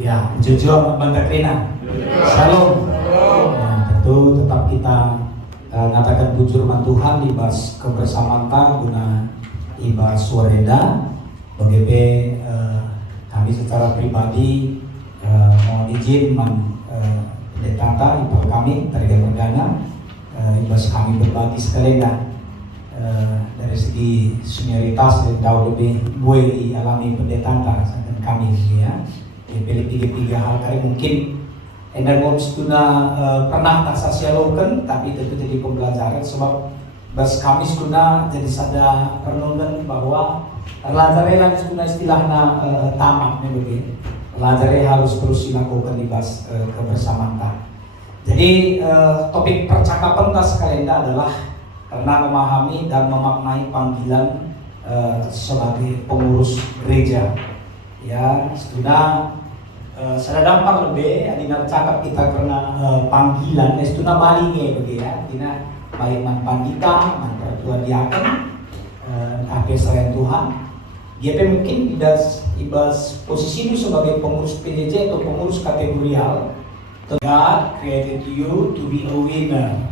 Ya, jujur Bantakrina. Shalom. Ya, tentu tetap kita ngatakan bujur man Tuhan ibas kebersamaan ta guna ibas suareda bagaimana kami secara pribadi mohon izin pendeta ibal kami target perdana ibas kami berbagi sekali dari segi senioritas dan jauh lebih boleh alami pendeta dan kami ya. Pilih tiga hal kali mungkin dan sudah pernah tak sasialokan tapi tentu jadi pembelajaran sebab bas kami sudah jadi sada renungan bahwa lazare lagi sudah istilahnya tamat begini lazare harus terus dilakukan di bas kebersamaan tak. Jadi topik percakapan tak sekalian adalah karena memahami dan memaknai panggilan sebagai pengurus gereja ya sudah saya dampak lebih adina cakap kita karena panggilan itu na balinge begitu ya tina baik man pandita man pertua diaken akhir selain Tuhan dia mungkin ibas posisi itu sebagai pengurus PJJ atau pengurus kategorial. God created you to be a winner,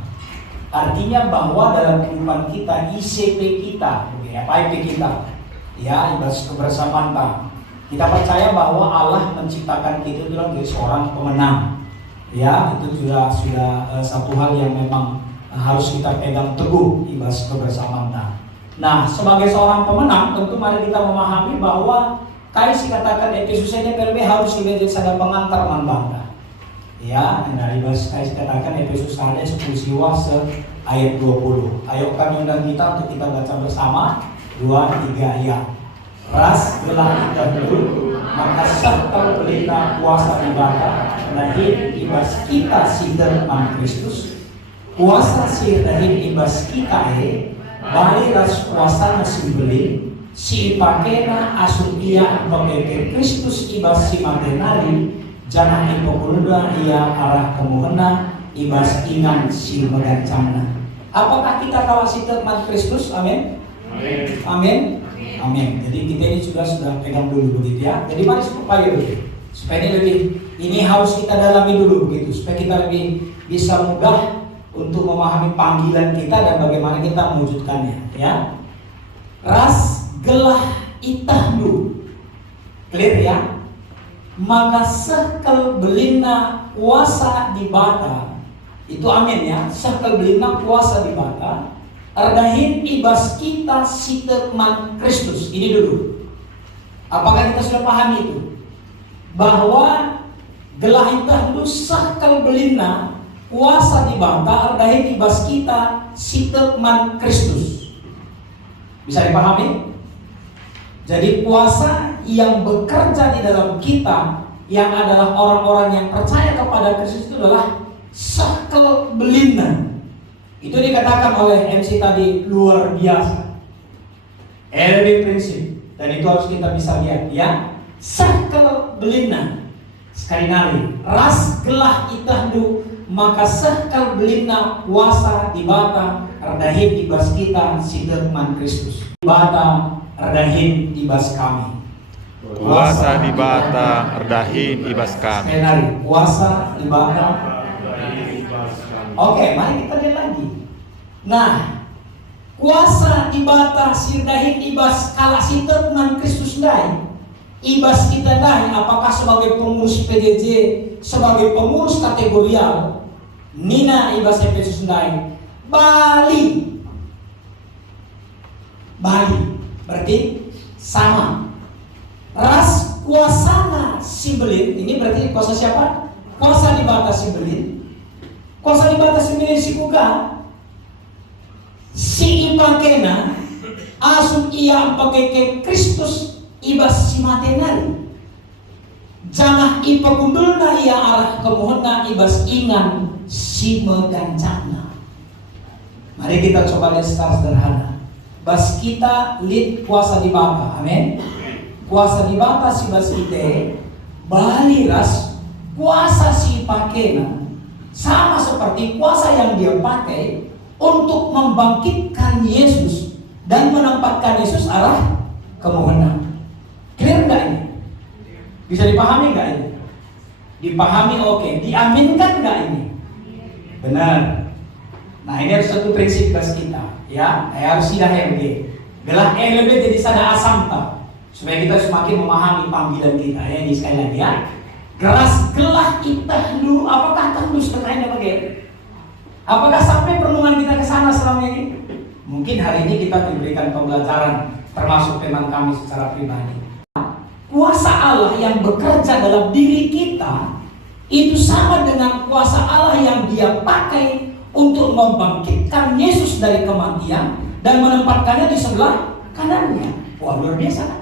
artinya bahwa dalam kehidupan kita ICP kita apa IP kita ya ibas kebersamaan kita percaya bahwa Allah menciptakan kita itu sebagai seorang pemenang. Ya, itu sudah satu hal yang memang harus kita pegang teguh ibas kebersamaan. Nah, sebagai seorang pemenang tentu mari kita memahami bahwa kayak katakan Efesus ini PLB harus menjadi sadar pengantar man bangga. Ya, dari ibas kayak katakan Efesus ada 10 siwa ayat 20. Ayo kami undang kita untuk kita baca bersama 2, 3 ya. Ras gelah kita dulu, maka serta pelita kuasa ibadah lahir ibas kita sider man Kristus kuasa sir lahir ibas kita bali ras kuasa nasi beli si pakena asun ia pemeke Kristus ibas si matenali jangan ipokuluda ia arah kemuhena ibas ingan si megancana. Apakah kita kawasi man Kristus? Amin. Amin. Amin. Jadi kita ini sudah pegang dulu begitu ya. Jadi mari supaya ini harus kita dalami dulu begitu supaya kita lebih bisa mudah untuk memahami panggilan kita dan bagaimana kita mewujudkannya ya. Ras gelah itahdu clear ya. Maka sekel belina kuasa di bata itu amin ya. Sekel belina kuasa di bata ardahin ibas kita siteman Kristus. Ini dulu. Apakah kita sudah pahami itu? Bahwa gelah itu sakal belina kuasa di bangka ardahin ibas kita siteman Kristus. Bisa dipahami? Jadi kuasa yang bekerja di dalam kita yang adalah orang-orang yang percaya kepada Kristus itu adalah sakal belina. Itu dikatakan oleh MC tadi luar biasa. LB prinsip dan itu harus kita bisa lihat ya. Sakal belina sekali nari ras gelah itahdu maka sakal belina kuasa di bata ardahin ibas kita siderman Kristus. Bata ardahin ibas kami. Kuasa di bata ardahin ibas kami. Sekali nari kuasa di bata. Oke, mari kita lihat lagi. Nah, kuasa ibata sirdahin ibas kala siterman Kristus dai. Ibas kita dai apakah sebagai pengurus PJJ, sebagai pengurus kategorial, nina ibas Efesus dai. Bali. Berarti sama. Ras kuasana sibelin, ini berarti kuasa siapa? Kuasa ibata sibelin. Kuasa ibata sibelin si kuga. Si ipakena asun ia pakeke Kristus ibas si matenari jangan ipakundulna ia arah kemohonna ibas ingan si megancana. Mari kita coba lihat secara sederhana. Bas kita lid kuasa di bangka, amin. Kuasa di bangka si bas kita bali ras kuasa si ipakena sama seperti kuasa yang dia pakai untuk membangkitkan Yesus dan menempatkan Yesus arah kemuliaan. Clear nggak ini? Bisa dipahami nggak ini? Dipahami oke, diaminkan nggak ini? Benar. Nah ini harus satu prinsip gas kita, ya. Harus tidak MG. Gelah LB jadi sada asam tak, supaya kita semakin memahami panggilan kita. Ya ini sekali lagi ya. Gelah kita dulu, apakah tandus terkait bagaimana? Apakah sampai perenungan kita ke sana selama ini? Mungkin hari ini kita diberikan pembelajaran, termasuk teman kami secara pribadi. Kuasa Allah yang bekerja dalam diri kita itu sama dengan kuasa Allah yang Dia pakai untuk membangkitkan Yesus dari kematian dan menempatkannya di sebelah kanannya. Wah, luar biasa kan?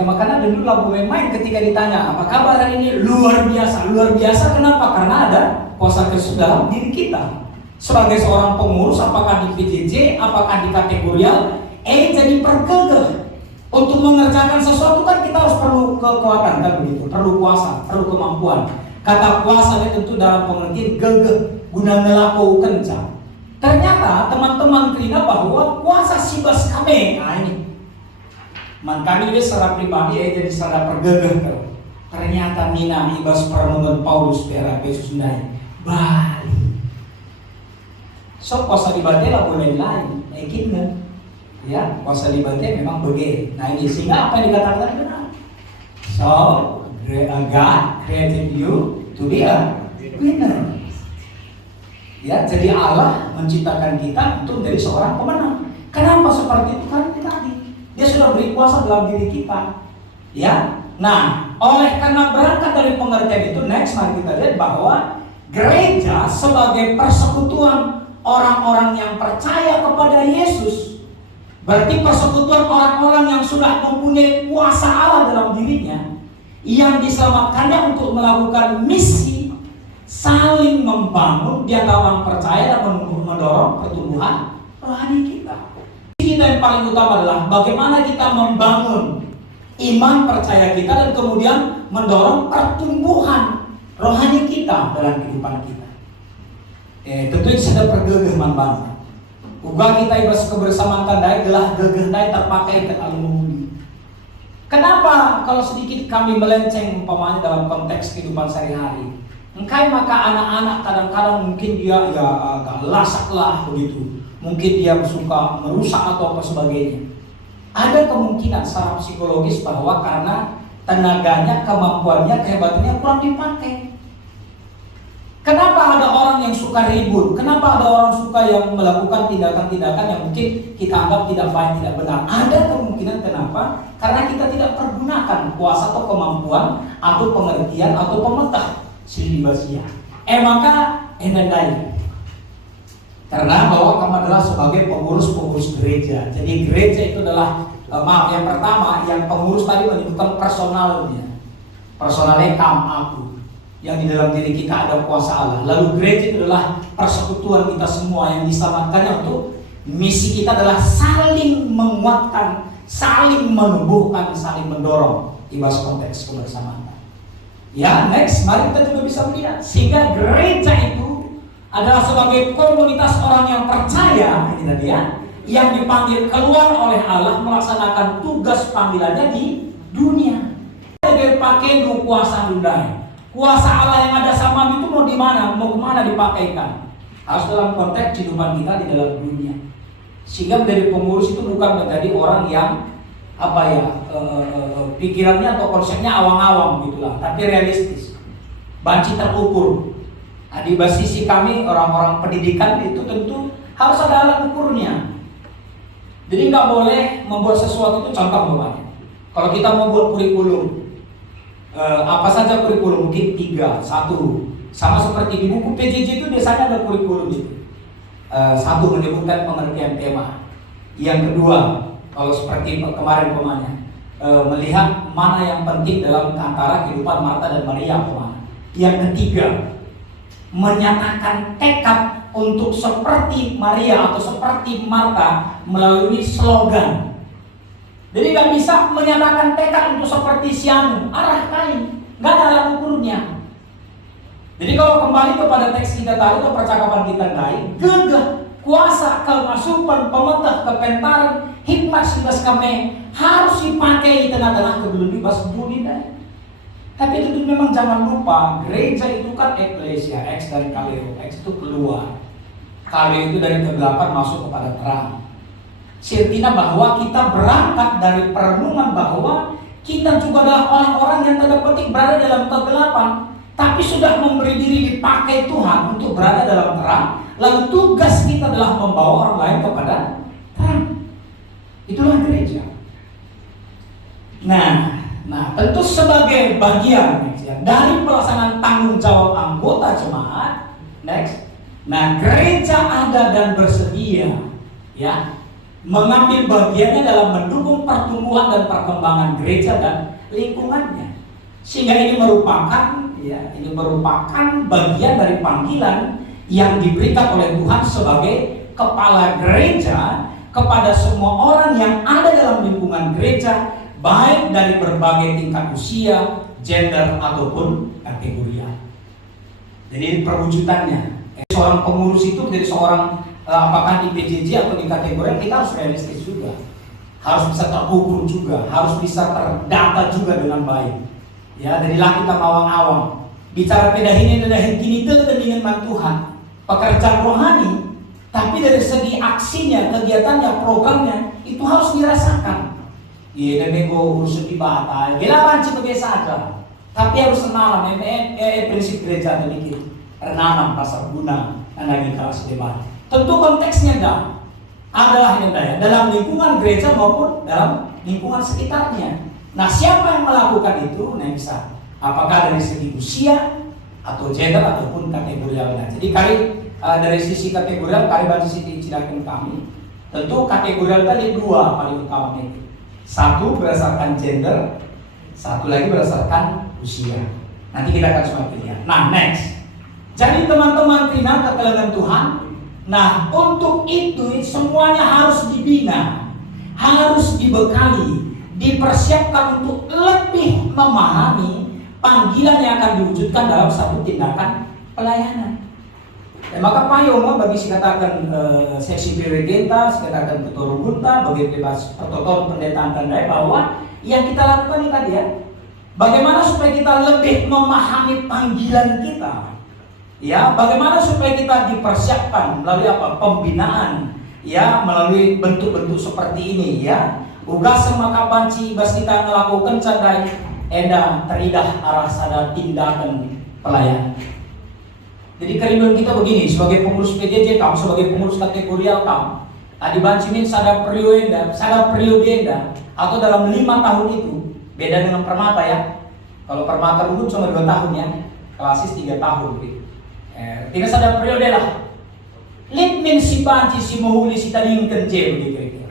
Makanya dulu lagu main-main ketika ditanya apa kabar hari ini, luar biasa. Luar biasa kenapa? Karena ada kuasa Kristus dalam diri kita. Sebagai seorang pengurus, apakah di PJJ, apakah di kategorial, jadi pergegeh. Untuk mengerjakan sesuatu kan kita harus perlu kekuatan kan begitu, perlu kuasa, perlu kemampuan. Kata kuasa itu tentu dalam pengertian gegeh, guna ngelaku kencang. Ternyata teman-teman terina bahwa kuasa sibas kami, nah ini man kami ini secara pribadi jadi secara pergegeh. Ternyata Nina ibas perenungan Paulus pera Yesus Sundai Bali. So kuasa dibaca lah boleh lain, kan? Ya, kuasa libatnya memang begitu. Nah ini sehingga apa yang dikatakan benar. So, God created you to be a winner. Ya, jadi Allah menciptakan kita untuk menjadi seorang pemenang. Kenapa seperti itu? Karena tadi Dia sudah beri kuasa dalam diri kita. Ya, nah, oleh karena berangkat dari pengertian itu, next mari kita lihat bahwa gereja sebagai persekutuan orang-orang yang percaya kepada Yesus. Berarti persekutuan orang-orang yang sudah mempunyai kuasa Allah dalam dirinya, yang diselamatkannya untuk melakukan misi saling membangun di antara orang percaya dan mendorong pertumbuhan rohani kita. Kita yang paling utama adalah bagaimana kita membangun iman percaya kita dan kemudian mendorong pertumbuhan rohani kita dalam kehidupan kita. Tentu ini sudah pergegeman banget. Uga kita ibas kebersamaan tandai gelah gegeh dai terpakai ke alumni. Kenapa kalau sedikit kami melenceng umpamanya dalam konteks kehidupan sehari-hari? Engkai maka anak-anak kadang-kadang mungkin dia agak lasak lah begitu. Mungkin dia suka merusak atau apa sebagainya. Ada kemungkinan secara psikologis bahwa karena tenaganya, kemampuannya, kehebatannya kurang dipakai. Kenapa ada orang yang suka ribut? Kenapa ada orang suka yang melakukan tindakan-tindakan yang mungkin kita anggap tidak baik, tidak benar? Ada kemungkinan kenapa? Karena kita tidak pergunakan kuasa atau kemampuan atau pengertian atau pemetah silibasnya. Maka endandai. Karena bahwa kamu adalah sebagai pengurus gereja. Jadi gereja itu adalah yang pertama, yang pengurus tadi menyebutkan personalnya. Personalnya kamu aku. Yang di dalam diri kita ada kuasa Allah. Lalu gereja itu adalah persekutuan kita semua yang diselamatkannya untuk misi kita adalah saling menguatkan, saling menumbuhkan, saling mendorong. Ibas konteks kebersamaan. Ya, next, mari kita juga bisa melihat sehingga gereja itu adalah sebagai komunitas orang yang percaya, ini tadi ya, yang dipanggil keluar oleh Allah melaksanakan tugas panggilannya di dunia. Dia pakai kuasa dunia. Kuasa Allah yang ada sama itu mau di mana? Mau kemana dipakaikan? Harus dalam konteks kehidupan kita di dalam dunia. Sehingga menjadi pengurus itu bukan menjadi orang yang pikirannya atau konsepnya awang-awang gitulah, tapi realistis, banci terukur. Nah, di sisi kami orang-orang pendidikan itu tentu harus ada alat ukurnya. Jadi nggak boleh membuat sesuatu itu contoh bapaknya. Kalau kita mau buat kurikulum, apa saja kurikulum mungkin 3, 1 sama seperti di buku PJJ itu biasanya ada kurikulum itu. 1 menyebutkan pengertian tema. Yang kedua, kalau seperti kemarin pemanya, melihat mana yang penting dalam antara kehidupan Marta dan Maria pemanya. Yang ketiga, menyatakan tekad untuk seperti Maria atau seperti Marta melalui slogan. Jadi nggak bisa menyatakan tekad untuk seperti Sianu, arah kain, nggak ada alat ukurnya. Jadi kalau kembali kepada teks kita tadi atau percakapan kita tadi, gegah, kuasa, kemasukan, pemetah, kepentaran, hikmat, sibas kami harus dipakai di tengah-tengah kebelum bebas bumi tadi. Tapi itu memang jangan lupa, gereja itu kan eklesia, X dari kaleo, X itu keluar. Kaleo itu dari kegelapan masuk kepada terang. Artinya bahwa kita berangkat dari perenungan bahwa kita juga adalah orang-orang yang tanda petik berada dalam kegelapan, tapi sudah memberi diri dipakai Tuhan untuk berada dalam terang. Lalu tugas kita adalah membawa orang lain kepada terang. Itulah gereja. Nah, tentu sebagai bagian dari pelaksanaan tanggung jawab anggota jemaat, next. Nah, gereja ada dan bersedia, ya, mengambil bagiannya dalam mendukung pertumbuhan dan perkembangan gereja dan lingkungannya. Sehingga ini merupakan bagian dari panggilan yang diberikan oleh Tuhan sebagai kepala gereja kepada semua orang yang ada dalam lingkungan gereja, baik dari berbagai tingkat usia, gender ataupun kategori. Jadi perwujudannya, seorang pengurus itu menjadi seorang apakah di PJJ atau di kategori, kita harus realistis juga, harus bisa terukur juga, harus bisa terdata juga dengan baik. Ya, darilah kita mawang-awang bicara pedahini kini itu dengan Tuhan, pekerjaan rohani, tapi dari segi aksinya, kegiatannya, programnya itu harus dirasakan. Iya, dan nego urusan di bata, gelapan cuma biasa aja. Tapi harus menanam, prinsip gereja demikian. Menanam pasar guna, lagi kelas debat. Tentu konteksnya adalah yang dalam lingkungan gereja maupun dalam lingkungan sekitarnya. Nah, siapa yang melakukan itu? Nah, bisa. Apakah dari segi usia atau gender ataupun kategorial. Nah, jadi dari sisi kategorial, dari sisi tindakan kami, tentu kategorial tadi dua paling utama itu. Satu berdasarkan gender, satu lagi berdasarkan usia. Nanti kita akan semakin lihat. Nah, next. Jadi teman-teman Trina kekelangan Tuhan. Nah, untuk itu semuanya harus dibina, harus dibekali, dipersiapkan untuk lebih memahami panggilan yang akan diwujudkan dalam satu tindakan pelayanan. Maka payung bagi si katakan seksi Regenta, si katakan ketua Rugunta, bagi bebas pertoton pendetaan tandai bahwa yang kita lakukan ini tadi ya, bagaimana supaya kita lebih memahami panggilan kita, ya, bagaimana supaya kita dipersiapkan melalui apa, pembinaan, ya, melalui bentuk-bentuk seperti ini, ya, ugas maka panci bas kita melakukan candai, eda teridah arah sadar tindakan pelayan. Jadi kerinduan kita begini, sebagai pengurus PJJ kamu, sebagai pengurus kategorial kamu, tadi bancimin sadar periode atau dalam 5 tahun itu, beda dengan permata ya. Kalau permata Rugun cuma 2 tahun ya, klasis 3 tahun gitu. Tidak sadar periode lah. Litmin si banci si mohuli si tadi yang kerja begitu.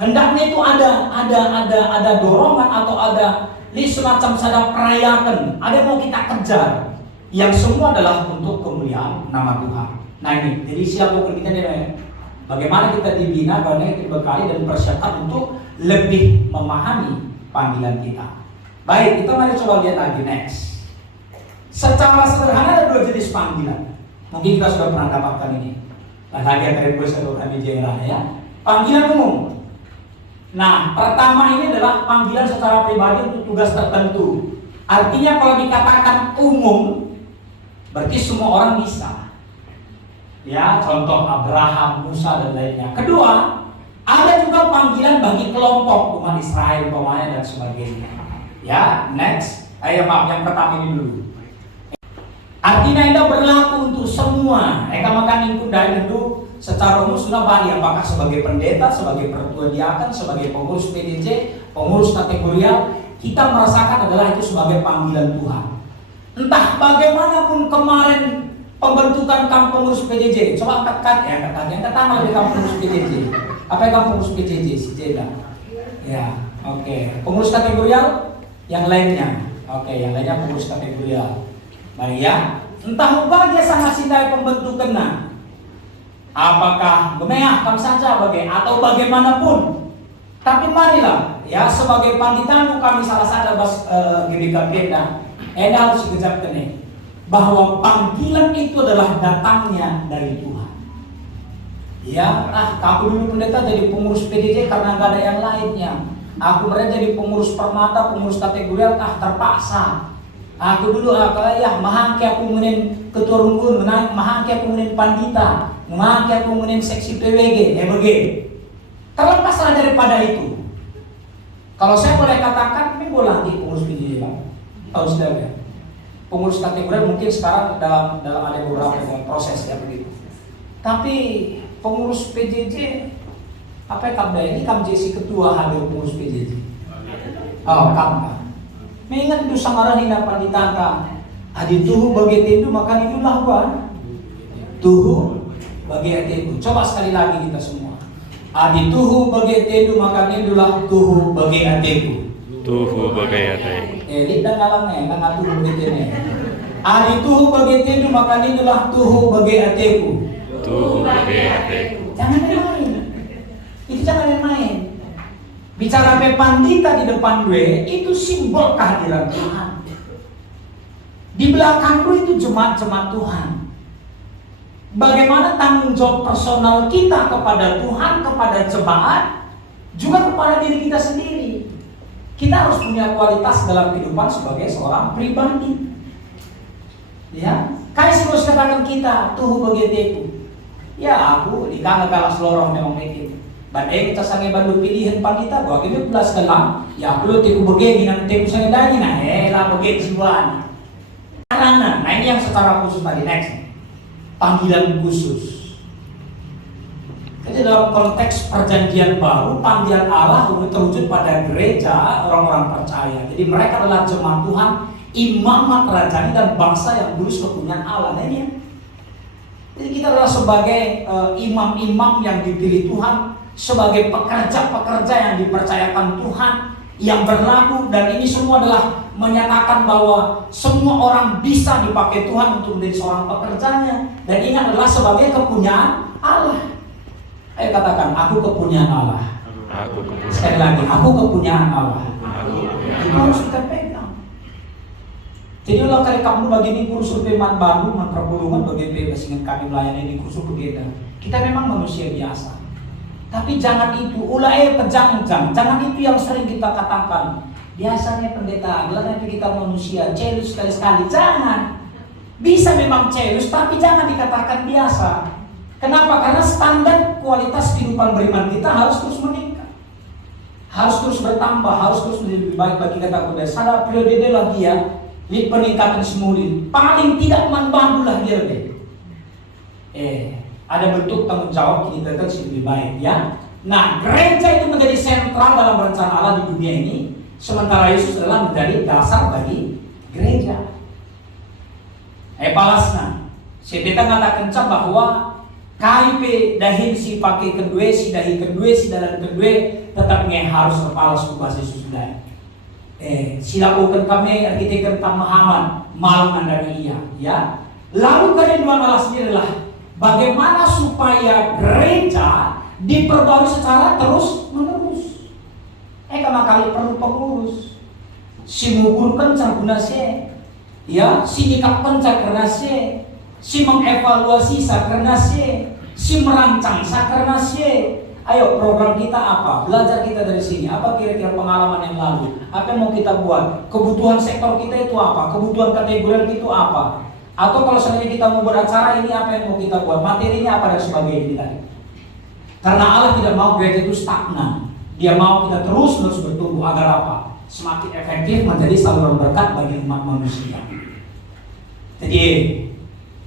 Hendaknya itu ada dorongan atau ada semacam sadar perayakan, ada yang mau kita kejar. Yang semua adalah untuk kemuliaan nama Tuhan. Nah ini, jadi siapapun kita nih, bagaimana kita dibina, bagaimana kita dibekali dan persiapkan untuk lebih memahami panggilan kita. Baik, kita mari coba lihat lagi next. Secara sederhana ada 2 jenis panggilan. Mungkin kita sudah pernah dapatkan ini. Lagi dari bos atau kami jenderal ya. Panggilan umum. Nah, pertama ini adalah panggilan secara pribadi untuk tugas tertentu. Artinya kalau dikatakan umum, berarti semua orang bisa. Ya, contoh Abraham, Musa dan lainnya. Kedua, ada juga panggilan bagi kelompok umat Israel, umpamanya dan sebagainya. Ya, next. Yang pertama ini dulu. Artinya itu berlaku untuk semua. Makan ikut dari itu secara umum sudah balik. Apakah sebagai pendeta, sebagai pertua diakan, sebagai pengurus PJJ, pengurus kategorial, kita merasakan adalah itu sebagai panggilan Tuhan. Entah bagaimanapun kemarin pembentukan kamu pengurus PJJ, coba angkat yang pertama dari kamu pengurus PJJ. Apa yang kamu pengurus PJJ si Jeda? Ya, oke. Pengurus kategorial yang lainnya, oke, yang lainnya pengurus kategorial. Baik ya, entah apa dia sangat cintai pembentukan apakah gemeah kamu saja atau bagaimanapun. Tapi marilah ya sebagai panitia kami salah satu GBK Beda. Harus dikejap kene bahwa panggilan itu adalah datangnya dari Tuhan. Ya, aku dulu pendeta jadi pengurus PJJ karena nggak ada yang lainnya. Aku mereka jadi pengurus permata, pengurus kategorial, terpaksa. Aku dulu ya mahangke aku menin ketua runggun, mahangke aku menin pandita, mahangke aku menin seksi PWG, MG. Terlepas daripada itu, kalau saya boleh katakan, ini boleh lagi pengurus PJJ Pak, tahu sudah ya. Pengurus kategori mungkin sekarang dalam ada beberapa proses ya begitu. Tapi pengurus PJJ apa ya Kamda ini JC ketua hadir pengurus PJJ. Oh Kamda. Mengingat itu sangaran hina panditanta. Adi tuhu bagi tendu maka itu lakukan. Tuhu bagi tendu. Coba sekali lagi kita semua. Adi tuhu bagi tendu maka itulah tuhu bagi tendu. Tuhu bagi tendu. Lihat ngalangnya, nggak tuhu bagi tendu. Adi tuhu bagi tendu maka itulah tuhu bagi tendu. Tuhu bagi tendu. Jangan main. Itu jangan main. Bicara pandita di depan gue, itu simbol kehadiran Tuhan. Di belakang gue itu jemaat-jemaat Tuhan. Bagaimana tanggung jawab personal kita kepada Tuhan, kepada jemaat, juga kepada diri kita sendiri. Kita harus punya kualitas dalam kehidupan sebagai seorang pribadi. Ya, kayak sih harus katakan kita, tuh begitu. Ya aku di kalah seloroh memang itu. Badai kita sange bandu pilihan pandita, gua kini pulas kelam. Ya perlu tiku begini nanti aku sange dani nah, lah begini sebuah. Karena, nah ini yang secara khusus tadi next, panggilan khusus. Jadi dalam konteks perjanjian baru, panggilan Allah terwujud pada gereja orang-orang percaya. Jadi mereka adalah jemaat Tuhan, imamat kerajaan dan bangsa yang tulus kepunyaan Allah. Nah ini ya. Jadi kita adalah sebagai imam-imam yang dipilih Tuhan, sebagai pekerja-pekerja yang dipercayakan Tuhan, yang berlaku, dan ini semua adalah menyatakan bahwa semua orang bisa dipakai Tuhan untuk menjadi seorang pekerjanya, dan ini adalah sebagai kepunyaan Allah. Ayo katakan, aku kepunyaan Allah. Sekali lagi, aku kepunyaan Allah. Itu harus kita pegang. Jadi ulang kali kamu begini kursus peman baru, perpuluhan bagi bebas dengan kami melayani di kursus berbeda. Kita memang manusia biasa. Tapi jangan itu, jangan itu yang sering kita katakan. Biasanya pendeta, nanti kita manusia, celus sekali-sekali. Jangan. Bisa memang celus, tapi jangan dikatakan biasa. Kenapa? Karena standar kualitas kehidupan beriman kita harus terus meningkat. Harus terus bertambah, harus terus menjadi lebih baik bagi kita kuda. Sadar periode lagi ya, di peningkatan semulin. Paling tidak membantulah dia deh. Ada bentuk tanggung jawab kita kan lebih baik ya. Nah, gereja itu menjadi sentral dalam rencana Allah di dunia ini, sementara Yesus adalah menjadi dasar bagi gereja. Palasna, saya katakan bahwa KIP dahin si pakai kedua, si dahi kedua, si dalam kedua, tetap harus kepala bahasa Yesus sudah. Silakukan kami arsitektur pemahaman malam anda iya, ya. Lalu kerinduan Allah sendiri adalah bagaimana supaya gereja diperbarui secara terus menerus. Karena kali perlu pengurus. Si mugur kencar gunasnya, ya, si nikap kencar kernasnya, si mengevaluasi sakernasnya, si merancang sakernasnya. Ayo program kita apa? Belajar kita dari sini. Apa kira-kira pengalaman yang lalu? Apa yang mau kita buat? Kebutuhan sektor kita itu apa? Kebutuhan kategori itu apa? Atau kalau seandainya kita mau beracara ini apa yang mau kita buat? Materinya apa dan sebagainya. Karena Allah tidak mau gereja itu stagnan. Dia mau kita terus bertumbuh agar apa? Semakin efektif menjadi saluran berkat bagi umat manusia. Jadi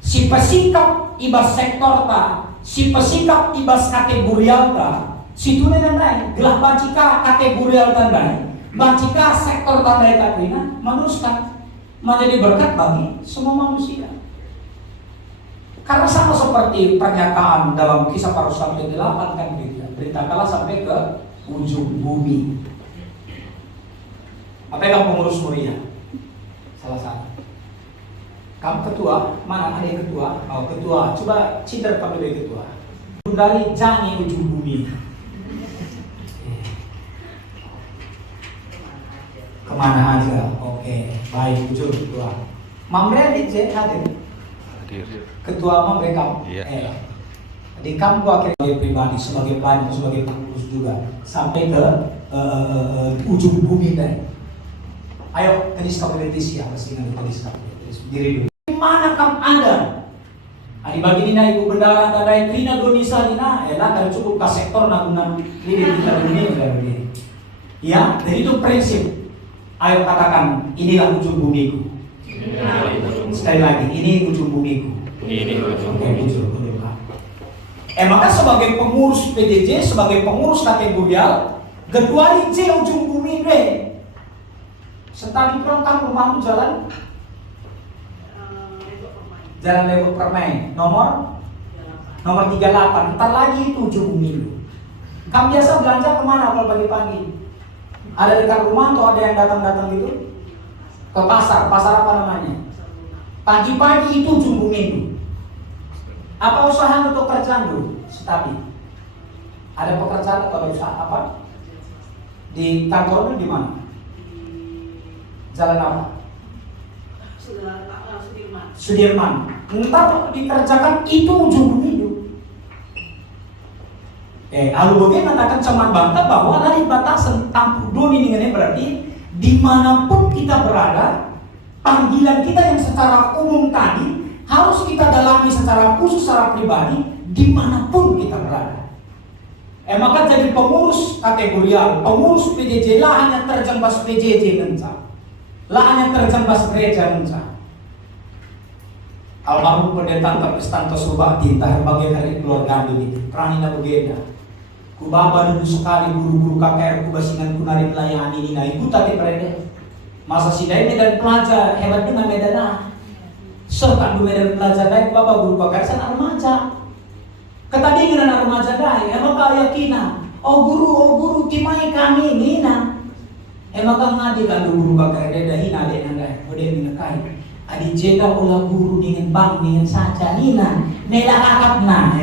si pesikap ibas sektor ta, si pesikap ibas kategorial ta, si tunai dan lain, gelah bacika kategorial dan lain, bacika sektor tandai katrina, meneruskan menjadi berkat bagi semua manusia. Karena sama seperti pernyataan dalam Kisah Para Rasul 8 kan gitu, beritakanlah sampai ke ujung bumi. Apa yang pengurus Muria? Salah satu. Kamu ketua, mana ada yang ketua? Oh ketua, coba cider kamu dari ketua. Dari jangi ujung bumi. Kemana aja? Oke, baik ujung ketua. Mamre DJ hadir. Ketua Mamre kamu. Iya. Jadi kamu akhirnya pribadi sebagai pelayan, sebagai pengurus juga sampai ke ujung bumi deh. Ayo, kenis kapabilitas ya, pasti nanti kenis kapabilitas. Diri dulu. Mana kam Anda? Di bagi ini ibu bendara tadai trina donisa dina, elah kalau cukup ke sektor na guna diri kita dunia. Ya, jadi itu prinsip. Ayo katakan, inilah ujung bumiku. Sekali lagi, ini ujung bumiku. Ini ujung Oke, ujung. Maka sebagai pengurus PJJ, sebagai pengurus kategorial, kecuali J ujung bumi deh. Setagi perangkat rumahmu jalan Lebok Permai, nomor 38. Ntar lagi itu ujung bumi lu. Kamu biasa belanja kemana kalau pagi-pagi? Ada dekat rumah atau ada yang datang-datang gitu? Ke pasar apa namanya? Pagi-pagi itu ujung bumi lu. Apa usaha untuk kerjaan dulu? Tapi ada pekerjaan atau ada usaha apa? Di kantornya di mana? Jalan apa? Sudirman. Entah dikerjakan itu ujung hidup. Lalu bagaimana katakan cuman bantah bahwa dari batasan tampu doni ini berarti dimanapun kita berada, panggilan kita yang secara umum tadi harus kita dalami secara khusus, secara pribadi, dimanapun kita berada. Maka jadi pengurus kategorial, pengurus PJJ lah hanya terjembas PJJ mencah, lah hanya terjembas gereja mencah. Almarhum pendeta Kapestatos Subakti, tahun bagian dari keluarga ini, Pranina Bugeda. Kubaba dulu sekali guru-guru KKR kubasingan kunari melayani ini, nah ibu tadi mereka. Masa sidai medan pelajar hebat dengan medan serta medan pelajar baik bapak guru KKR sana remaja. Ketadingan anak remaja dai, emang keyakinan. Oh guru timai kami nina. Emang ngadi kan guru KKR dia hina deh nanda, udah minakai. Adi jeda ulah guru dengan bang dengan saja nina nela akapna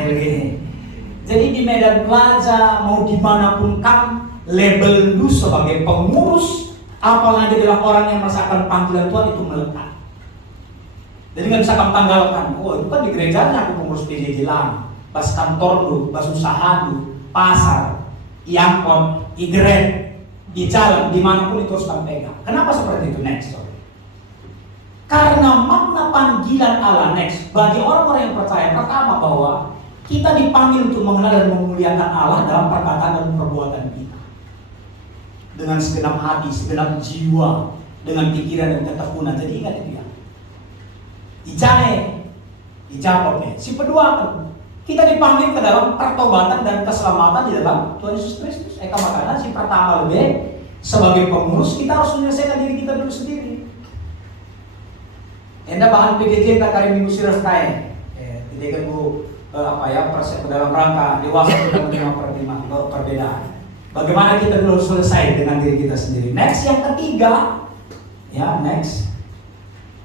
jadi di medan pelajar mau dimanapun kan label lu sebagai pengurus apalagi adalah orang yang merasakan panggilan Tuhan itu melekat. Jadi nggak bisa kamu tanggalkan. Oh itu kan di gerejanya aku pengurus PJJ lang, pas kantor lu, pas usaha lu, pasar, iangkot, igret, di jalan dimanapun itu harus kamu pegang. Kenapa seperti itu? Next. Karena makna panggilan Allah next bagi orang-orang yang percaya pertama bahwa kita dipanggil untuk mengenal dan memuliakan Allah dalam perkataan dan perbuatan kita dengan segenap hati, segenap jiwa, dengan pikiran dan ketekunan. Jadi ingat itu ya. Dijawabnya. Si kedua kita dipanggil ke dalam pertobatan dan keselamatan di dalam Tuhan Yesus Kristus. Makanya si pertama lebih sebagai pengurus kita harus menyelesaikan diri kita dulu sendiri. Enda bahan PJJ tak kali minggu sirah kaya. Ketika bu persen dalam rangka dewasa kita menerima perbedaan. Bagaimana kita dulu selesai dengan diri kita sendiri. Next yang ketiga, ya next.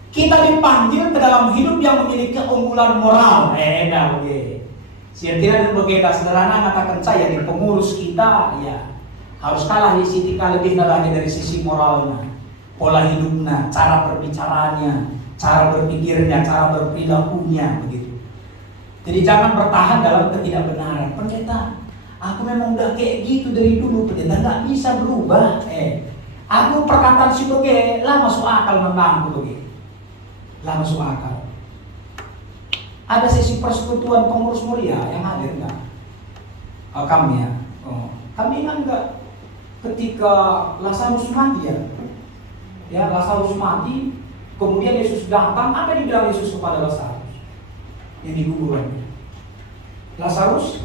Kita dipanggil ke dalam hidup yang memiliki keunggulan moral. Enda oke. Siapa dan begitu sederhana katakan saya di pengurus kita ya harus kalah di sisi lebih lagi dari sisi moralnya, pola hidupnya, cara berbicaraannya, cara berpikirnya, cara berperilakunya begitu. Jadi jangan bertahan dalam ketidakbenaran. Pendeta, aku memang udah kayak gitu dari dulu. Pendeta nggak bisa berubah. Aku perkataan si begitu lah masuk akal memangku begitu. Lah masuk akal. Ada sesi persekutuan pengurus mulia yang hadir nggak? Kami ya. Kami ingat nggak ketika Lazarus mati ya? Ya Lazarus mati. Kemudian Yesus datang, apa yang dibilang Yesus kepada Lazarus? Yang di kuburannya. Lazarus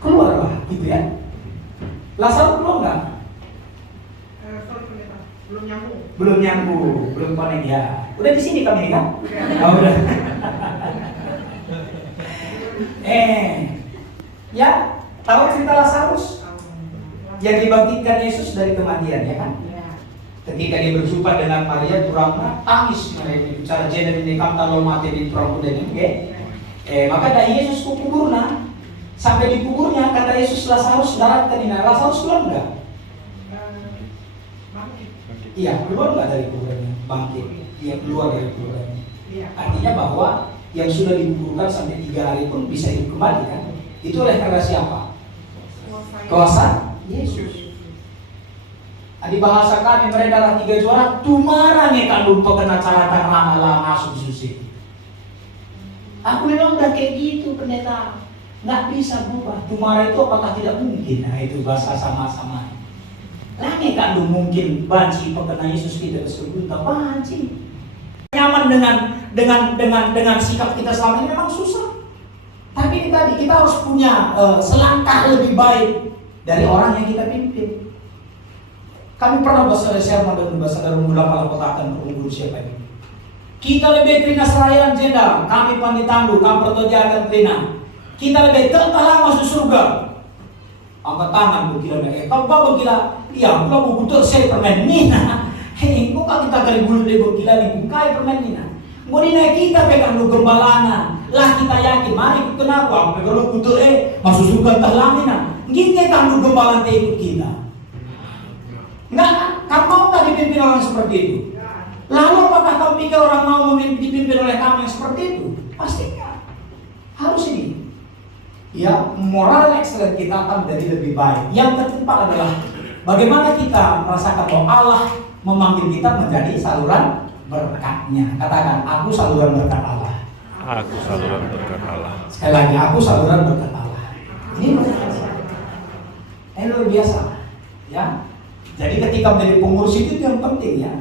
keluarlah, gitu ya. Lazarus keluar nggak? Belum nyambung, belum connect ya. Udah di sini kami kan? Oh, udah. Ya, tahu cerita Lazarus? Yang dibangkitkan Yesus dari kematian, ya kan? Ketika dia berjumpa dengan Maria, turangnya tangis mereka bicara jeda di kamar lo mati di turang kuda ini, maka dari Yesus ke kuburnya, sampai di kuburnya kata Yesus Lazarus darat ke dina. Lazarus keluar enggak? Iya, keluar enggak dari kuburnya? Bangkit, dia keluar dari kuburnya. Artinya bahwa yang sudah dikuburkan sampai 3 hari pun bisa hidup kembali kan? Itu oleh karena siapa? Kuasa Yesus. Di bahasa kami mereka adalah 3 juara. Tumarane kan untuk kena cara tangan masuk susi. Aku memang udah kayak gitu pendeta. Nggak bisa berubah. Tumara itu apakah tidak mungkin? Nah itu bahasa sama-sama. Lagi kan mungkin banci pekena Yesus kita ke surga, banci. Nyaman dengan sikap kita selama ini memang susah. Tapi ini tadi kita harus punya selangkah lebih baik dari orang yang kita pimpin. Kami pernah share dan bahasa mula malakotakan perunggu siapa ini. Kita lebih trina serayan jenderal, kami panditandu, kami pertojakan trina. Kita lebih telah masuk surga. Angkat tangan berkira kalau kau berkira, iya, kalau mau butuh saya permen nina. Hei, kok kita kali bulu dia berkira nih, bukai permen nina. Mau dina kita pegang lu gembalana, lah kita yakin, mari kenapa? Kalau butuh masuk surga entah lamina. Kita kan lu gembalan ikut kita. Enggak, kamu mau tak dipimpin orang seperti itu? Lalu apakah kamu pikir orang mau dipimpin oleh kamu yang seperti itu? Pasti enggak. Harus ini. Ya, moral excellence kita akan menjadi lebih baik. Yang keempat adalah bagaimana kita merasakan bahwa Allah memanggil kita menjadi saluran berkatnya. Katakan, aku saluran berkat Allah. Aku saluran berkat Allah. Sekali lagi, aku saluran berkat Allah. Ini luar biasa. Ini luar biasa. Ya. Jadi ketika menjadi pengurus itu yang penting ya.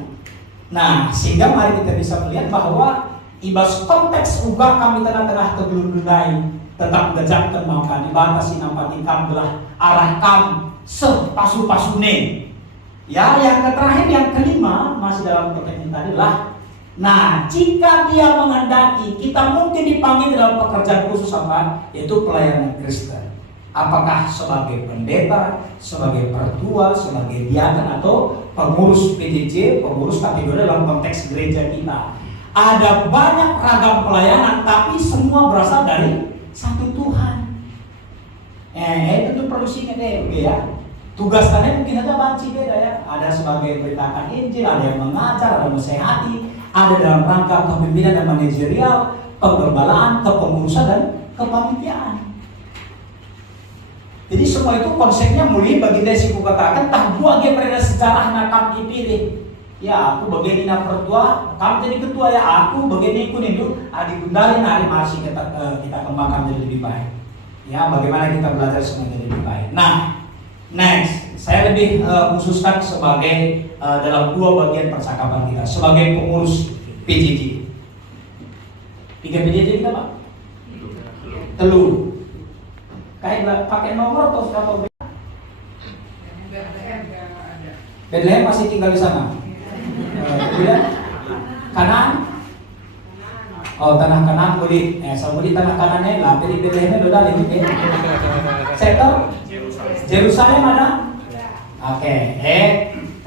Nah, sehingga mari kita bisa melihat bahwa ibas konteks ubah kami tengah-tengah kegelundunai tetap gejapkan maka dibatasi nampak ikam belah arah kam sepasu-pasune. Ya, yang terakhir yang kelima masih dalam konteks ini tadi lah. Nah, jika dia menghendaki, kita mungkin dipanggil dalam pekerjaan khusus apa? Yaitu pelayanan Kristen. Apakah sebagai pendeta, sebagai pertua, sebagai diaken atau pengurus PJJ, pengurus kategori dalam konteks gereja kita. Ada banyak ragam pelayanan, tapi semua berasal dari satu Tuhan. Itu perlu ingat ya. Tugas kalian mungkin saja banci beda ya. Ada sebagai beritakan Injil, ada yang mengajar, ada yang menasehati, ada dalam rangka kepemimpinan dan manajerial, penggembalaan, kepengurusan dan kepanitiaan. Jadi semua itu konsepnya mulai bagi desi ku katakan tak buat dia pada sejarah nakam dipilih. Ya aku bagian ina pertua, kamu jadi ketua ya aku bagian ikut itu. Adi gundalin hari masih kita kembangkan jadi lebih baik. Ya bagaimana kita belajar semua jadi lebih baik. Nah, next saya lebih khususkan sebagai dalam 2 bagian percakapan kita sebagai pengurus PJJ. 3 PJJ kita Pak? Telu. Kayak pakai nomor atau apa? Bethlehem masih tinggal di sana. Kemudian Kanan. Oh tanah Kanan boleh. Sambil tanah Kanannya lah. Dari Bethlehemnya udah ada gitu. Sektor Yerusalem ada. Oke.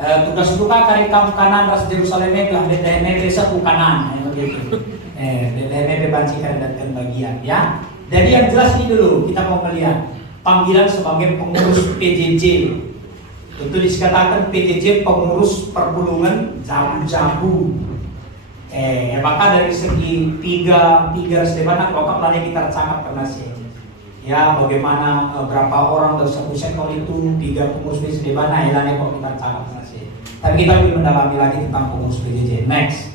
Tugas duka kari kamu Kanan ras Yerusalemnya lah. Bethlehemnya desa ku Kanan. Bethlehemnya bebancikan dan bagian ya. Jadi yang jelas ini dulu kita mau melihat panggilan sebagai pengurus PJJ. Tentu dikatakan PJJ pengurus perpulungan jabu-jabu. Maka dari segi tiga sedebanan lokal tadi kita cakap pernah sih. Ya bagaimana berapa orang dari satu sektor itu 3 pengurus PJJ sedebanan ya kok kita cakap pernah sih. Tapi kita lebih mendalami lagi tentang pengurus PJJ. Next.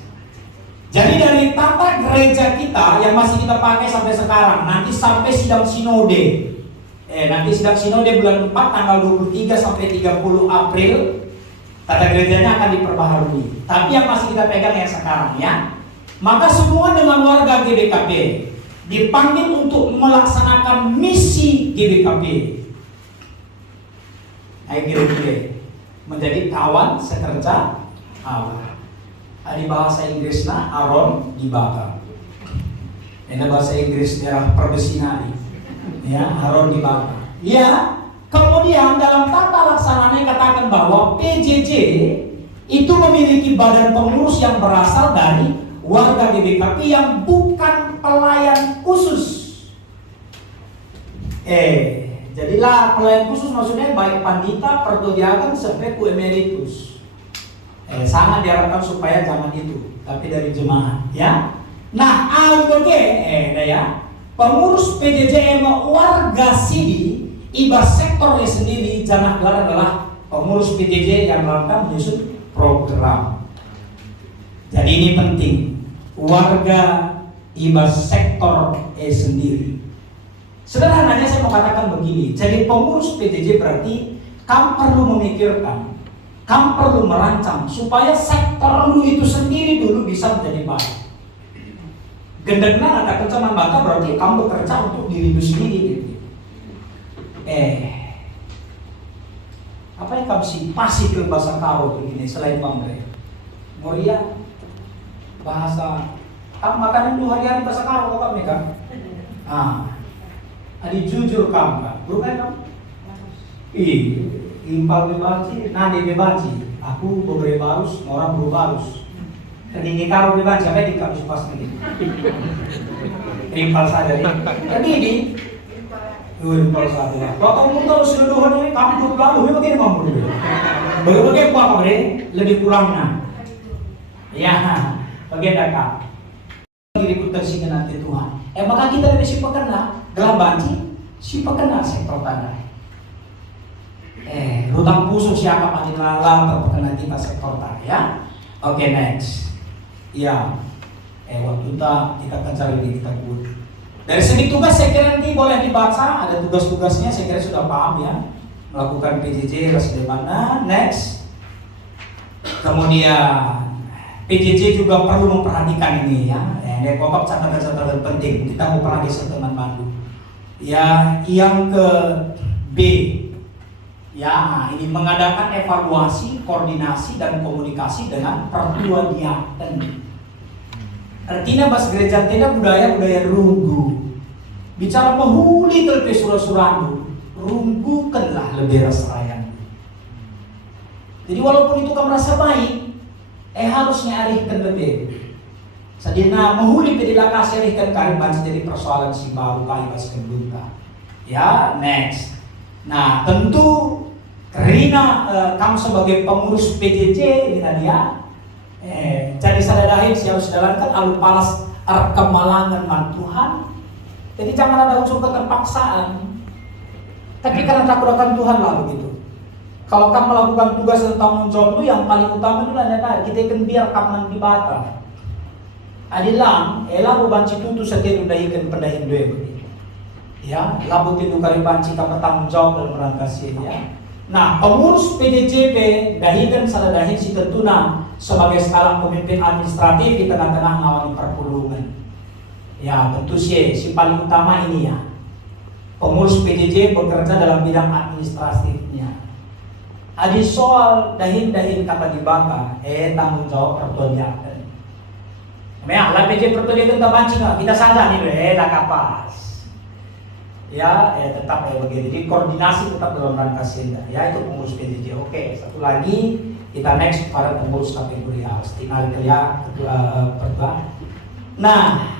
Jadi dari tata gereja kita yang masih kita pakai sampai sekarang, nanti sampai sidang sinode. Nanti sidang sinode bulan 4 tanggal 23 sampai 30 April tata gerejanya akan diperbaharui. Tapi yang masih kita pegang yang sekarang ya. Maka semua dengan warga GBKP dipanggil untuk melaksanakan misi GBKP. Menjadi kawan sekerja Allah. Di bahasa Inggrisnya Aaron dibakar. Ini bahasa Inggris daerah perbesinari. Ya, Aaron dibakar. Ya, kemudian dalam tata laksananya katakan bahwa PJJ itu memiliki badan pengurus yang berasal dari warga GBKP yang bukan pelayan khusus. Jadilah pelayan khusus maksudnya baik pandita, pertudiakan, sampai ku emeritus. Sangat diharapkan supaya jangan itu, tapi dari jemaat, ya. Nah, ya, pengurus PJJ warga sidi, iba sektornya sendiri, jangan gelar adalah pengurus PJJ yang melakukan menyusun program. Jadi ini penting, warga IBAS sektor E sendiri. Sederhananya saya mau katakan begini, jadi pengurus PJJ berarti kamu perlu memikirkan, kamu perlu merancang supaya sektor lu itu sendiri dulu bisa menjadi baik. Gendengna ada kecaman bata berarti kamu bekerja untuk diri lu sendiri gitu. Apa yang kamu sih pasti ke bahasa karo begini selain bangga Moria bahasa kamu makanan lu hari-hari bahasa karo kok kamu kan? Adi jujur kamu kan? Bukan kamu? Impal bebanci, nade bebanci. Aku beberapa harus, orang berbalus. Ini karo bebanci apa yang kamu pas lagi? Impal saja ini. Jadi ini impal saja. Kalau kamu tahu seluruhan ini kamu berlalu, bagaimana kamu berlalu? Bagaimana kamu lebih kurangnya? Ya, bagaimana kak? Reputasi tersingan nanti Tuhan. Maka kita lebih si pekena, gelam banci, si pekena sektor tanah. Rutang puso siapa panilala terpekena kita sektor tanah ya. Oke, next. Ya, waktu kita akan cari di kita pun. Dari segi tugas saya kira nanti boleh dibaca, ada tugas-tugasnya saya kira sudah paham ya. Melakukan PJJ harus di mana? Next. Kemudian PJJ juga perlu memperhatikan ini ya. Ini pokok catatan-catatan penting. Kita mau perhatikan seteman Bandung. Ya, yang ke B. Ya, ini mengadakan evaluasi, koordinasi dan komunikasi dengan pertua diaken. Artinya bahasa gereja tidak budaya runggu. Bicara penghuni terlebih surah-surandu, runggukanlah lebih rasayan. Jadi walaupun itu kamu merasa baik, harusnya arihkan lebih. Sadina menghuli pedilah kasih arihkan kariban jadi persoalan si baru kaibas kedunta. Ya, next. Nah, tentu karena kamu sebagai pengurus PJJ ini tadi ya, jadi sadadahin si harus jalankan alu palas kemalangan man Tuhan. Jadi jangan ada unsur keterpaksaan. Tapi karena takut akan Tuhan lah begitu. Kalau kamu melakukan tugas dan tanggung jawab itu yang paling utama itu adalah kita akan biar kamu di bata. Adilang, lalu banci tutu setiap udahikan pendahin dua begitu. Ya, labu tidu kali banci kamu tanggung jawab dalam rangkasi ya. Nah, pengurus PJJP dahikan sadadahin si tentuna sebagai skala pemimpin administratif di tengah-tengah ngawani perpulungan. Ya, tentu si paling utama ini ya. Pengurus PJJ bekerja dalam bidang administratifnya. Adi soal dahin-dahin kata dibangka, tanggung jawab pertulian. Memang lah PJJ pertulian kita banci nggak? Kita sadar nih, lah kapas. Ya, tetap begini. Jadi koordinasi tetap dalam rangka sehingga. Ya, itu pengurus PJJ. Oke, satu lagi kita next pada pengurus kategori A. Tinggal kerja pertua. Nah,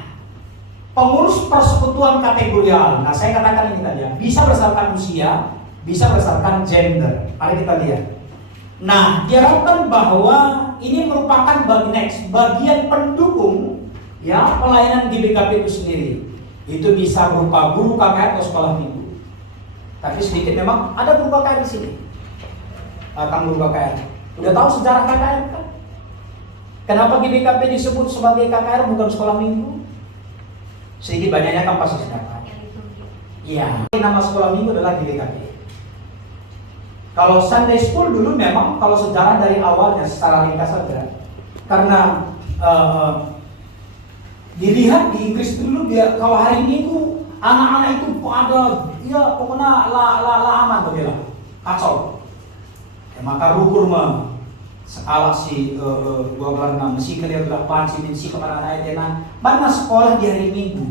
pengurus persekutuan kategori A. Nah, saya katakan ini tadi ya, bisa berdasarkan usia, bisa berdasarkan gender. Mari kita lihat. Nah, diharapkan bahwa ini merupakan bagian pendukung ya pelayanan GBKP itu sendiri. Itu bisa berupa guru KKR atau sekolah minggu. Tapi sedikit memang ada guru KKR di sini. Kang guru KKR. Udah tahu sejarah KKR kan? Kenapa GBKP disebut sebagai KKR bukan sekolah minggu? Sedikit banyaknya kan pasti sudah tahu. Iya. Nama sekolah minggu adalah GBKP. Kalau Sunday School dulu memang kalau sejarah dari awalnya secara ringkas saja. Karena dilihat di Inggris dulu dia kalau hari Minggu anak-anak itu ada ya pokoknya aman begitu kacau. Maka rukur skala si dua belas enam si kalian delapan si kemana aja mana sekolah di hari Minggu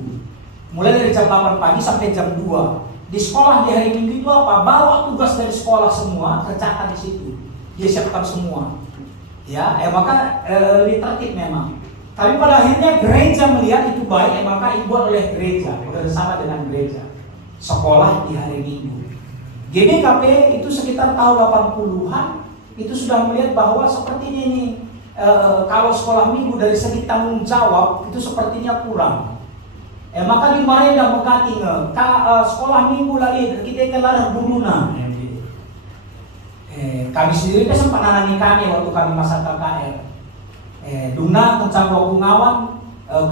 mulai dari jam 8 pagi sampai jam 2. Di sekolah di hari Minggu itu apa? Bawa tugas dari sekolah semua, kerjakan di situ. Dia siapkan semua. Ya, maka tertib memang. Tapi pada akhirnya gereja melihat itu baik, maka dibuat oleh gereja bersama dengan gereja. Sekolah di hari Minggu. GBKP itu sekitar tahun 80-an itu sudah melihat bahwa sepertinya ini kalau sekolah Minggu dari segi tanggung jawab itu sepertinya kurang. Maka di mana yang mengganti sekolah Minggu lagi kita kelar guruna. Kami sendiri kan sempat nanani kami waktu kami masa KKR. Duna tentang waktu ngawan,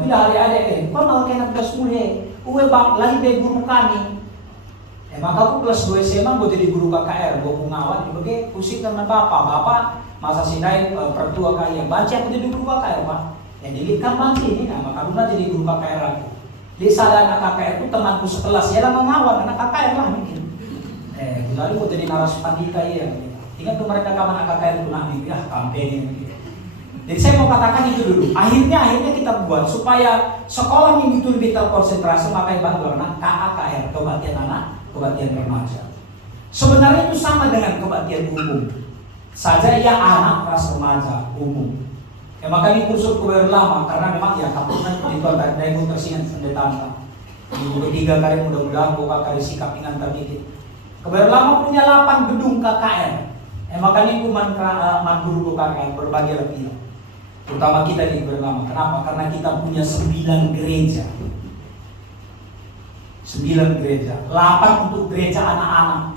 kita hari-hari, kau mau kena tugas mulai, uwe bang, lagi be guru kami. Maka aku kelas 2 SMA gue jadi guru KKR, gue ngawan, sebagai pusing dengan bapak masa sinai pertua kaya, baca aku jadi guru KKR pak. Yang dilihatkan banci ini, nah maka Duna jadi guru KKR aku. Di sana anak KKR itu temanku sekelas, ya lah mengawan, anak KKR lah mungkin. Lalu gue jadi naras pandita ya. Ingat tuh mereka kawan anak KKR itu nanti, kampanye gitu. Jadi saya mau katakan itu dulu. Akhirnya kita buat supaya sekolah ini itu lebih terkonsentrasi, makanya bantu anak KKR, kebaktian anak, kebaktian remaja. Sebenarnya itu sama dengan kebaktian umum. Saja ia anak ras remaja umum. Ya makanya kursus kuliah lama karena memang ya kapunan itu ada yang tersingat sendetanta. Ibu ketiga kali mudah-mudahan buka kali sikap ingat tadi. Kuliah lama punya 8 gedung KKR. Makanya itu manduru KKR berbagai lebih. Terutama kita di Bernama. Kenapa? Karena kita punya 9 gereja. 9 gereja. 8 untuk gereja anak-anak.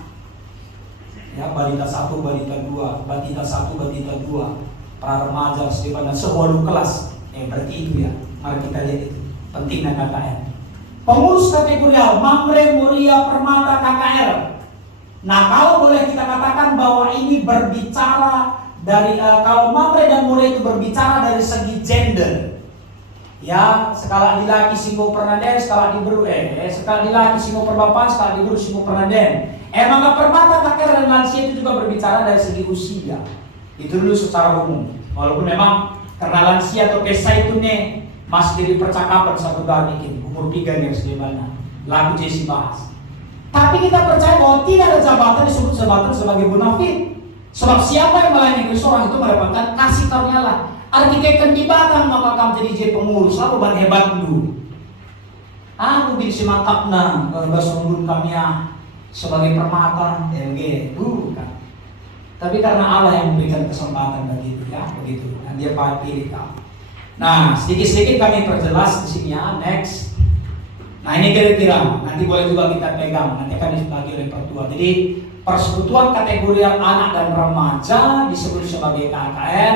Ya, balita 1, balita 2, batita 1, batita 2, para remaja sedepan sewalu kelas. Berarti itu ya. Mari kita lihat itu. Pentingnya KKR. Pengurus kategorial Mamre Muria Permata KKR. Nah, kalau boleh kita katakan bahwa ini berbicara dari kalau Mamre dan Muria itu berbicara dari segi gender. Ya, sekali laki singo pernaden, sekali diburu sekali laki singo perbapan, sekali diburu singo pernaden. Maka permata KKR dan lansia itu juga berbicara dari segi usia. Itu dulu secara umum. Walaupun memang karena lansia atau pesa itu nih masih jadi percakapan satu dar dikit, umur 3 yang sebagaimana. Lagu Jesse bahas. Tapi kita percaya bahwa tidak ada jabatan disebut jabatan sebagai bonafit. Sebab siapa yang melayani seorang itu mendapatkan kasih karunia Allah. Artikel kendibatan maka kamu jadi pengurus lalu ban hebat dulu. Aku bisa mantapna basunggun kami sebagai permata dulu kan. Tapi karena Allah yang memberikan kesempatan begitu ya, begitu. Dan dia pilih kamu. Nah, sedikit-sedikit kami perjelas di sini ya. Next. Nah, ini kira-kira nanti boleh juga kita pegang. Nanti akan dibagi oleh pertua. Jadi persekutuan kategorial anak dan remaja disebut sebagai KKR.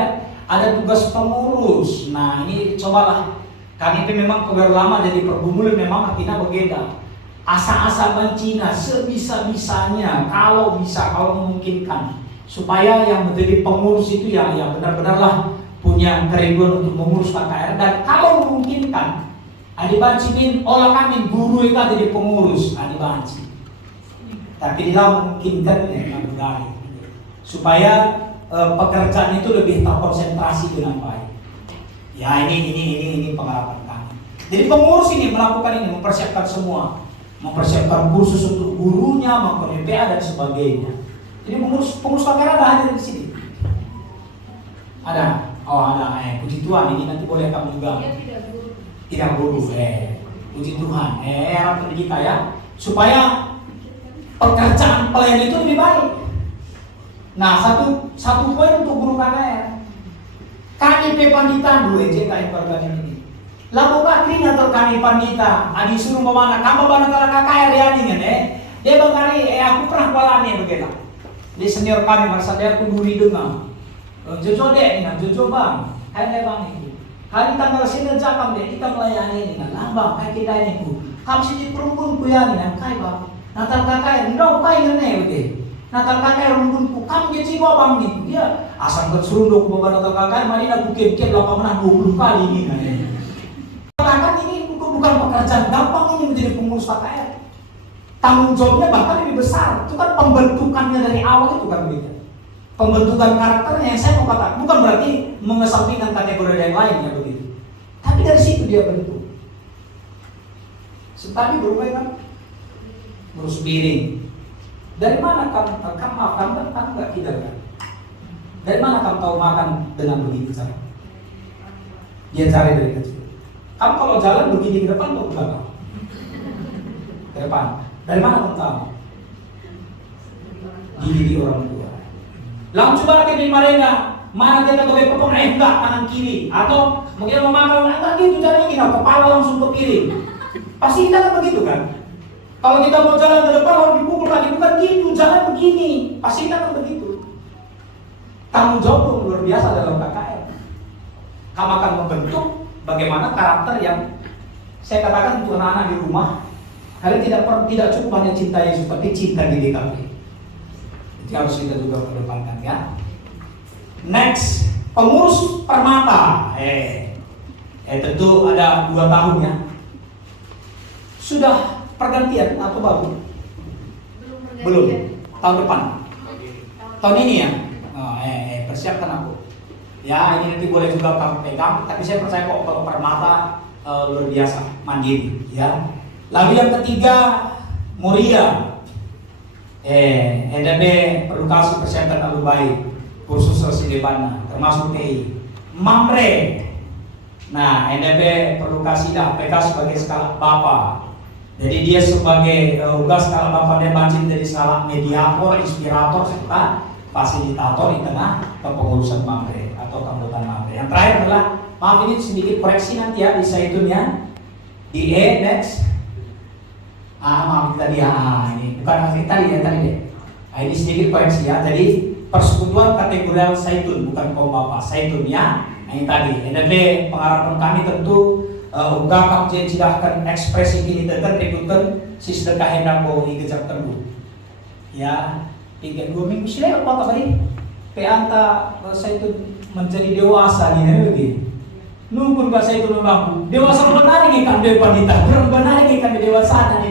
Ada tugas pengurus. Nah, ini cobalah. Kami itu memang keluar lama jadi pergumulan memang kita berbeda. Asa-asa mencina sebisa-bisanya kalau bisa, kalau memungkinkan. Supaya yang menjadi pengurus itu ya benar-benarlah punya kerinduan untuk mengurus KKR. Dan kalau memungkinkan, adibanci min olah kami guru itu jadi pengurus adibanci. Tapi dia memungkinkan ya dari supaya pekerjaan itu lebih terkonsentrasi dengan baik. Ya ini pengharapan kami. Jadi pengurus ini melakukan ini, mempersiapkan semua, mempersiapkan kursus untuk gurunya, mempersiapkan PA dan sebagainya. Jadi pengurus KKR ada hadir di sini. Ada, puji Tuhan ini nanti boleh kamu juga. Tidak guru, puji Tuhan, harap kita ya, supaya pekerjaan pelayan itu lebih baik. Nah, satu poin untuk guru KKR. Kami pandita dua JKM pergaulan ini. Lalu kini atau kami pandita, adi suruh memana, kamu mana kalau KKR ya dengan dia bangkari, aku pernah balani begitu. Di senior kami masa dia aku duri dengar. Jojo deh, jojo bang, hai bang ini. Hari tanggal sini jakam deh, kita melayani dengan lambang, hai kita ini bu. Kamu sih perempuan ku ya dengan kai bang. Natal KKR, enggak kai ini begitu. Natal KKR rumpun ku, kamu jadi gua bang nih. Dia asal berserunduk bawa Natal KKR, mari nak bukin 20 kali ini. Katakan ini bukan pekerjaan gampang ini menjadi pengurus KKR. Tanggung jawabnya bahkan lebih besar. Itu kan pembentukannya dari awal itu kan begitu. Pembentukan karakternya yang saya mau katakan bukan berarti mengesampingkan kategori yang lain ya begitu. Tapi dari situ dia bentuk. Tapi berubah kan, ngurus piring. Dari mana kamu makan kan nggak tidak kan? Dari mana kamu tahu makan dengan begitu cara? Dia cari dari kecil. Kamu kalau jalan begini ke depan atau ke belakang? Ke depan. Dari mana kamu tahu? Dididik orang tua. Langsung coba di mereka, mana dia pakai potong enggak kanan kiri atau mungkin memakan enggak gitu caranya kita kepala langsung ke piring. Pasti kita kan begitu kan? Kalau kita mau jalan ke depan harus dipukul lagi bukan gitu, jalan begini. Pasti kita kan begitu. tanggung jawab yang luar biasa dalam KKR. Kamu akan membentuk bagaimana karakter yang saya katakan untuk anak-anak di rumah. Kalian tidak cukup hanya cinta Yesus, tapi cinta di DKP. Itu harus kita juga kedepankan ya. Next, pengurus Permata. Tentu ada 2 tahun ya. Sudah pergantian atau baru? Belum. Tahun depan. Tahun ini ya. Persiapkan aku. Ya, ini nanti boleh juga kamu pegang. Tapi saya percaya kok kalau Permata luar biasa, mandiri. Ya. Lalu yang ketiga, Muria. NDP Edukasi Persiapan Lalu Baik, kursus Residebana, termasuk TI. Mamre. Nah, NDP Edukasi dah PK sebagai skala Bapak. Jadi dia sebagai skala Bapak dia banjir dari skala mediator, inspirator, serta fasilitator di tengah kepengurusan Mamre atau keanggotaan Mamre. Yang terakhir adalah, maaf ini sedikit koreksi nanti ya di Zaitunnya. Di next. Maaf tadi ini bukan tadi deh. Ini sedikit koreksi ya. Jadi persekutuan kategorial Zaitun, bukan kaum Bapak. Zaitun ya. Ini tadi. NDP pengharapan kami tentu kamu silahkan ekspresi ini tetap ikutkan sistem kahendak mau dikejar terus. Ya, 2 minggu sudah apa tadi? Peanta Zaitun menjadi dewasa nih begini. Nunggu bahasa itu memang dewasa benar ini kan dia wanita, benar ini kan dewasa nih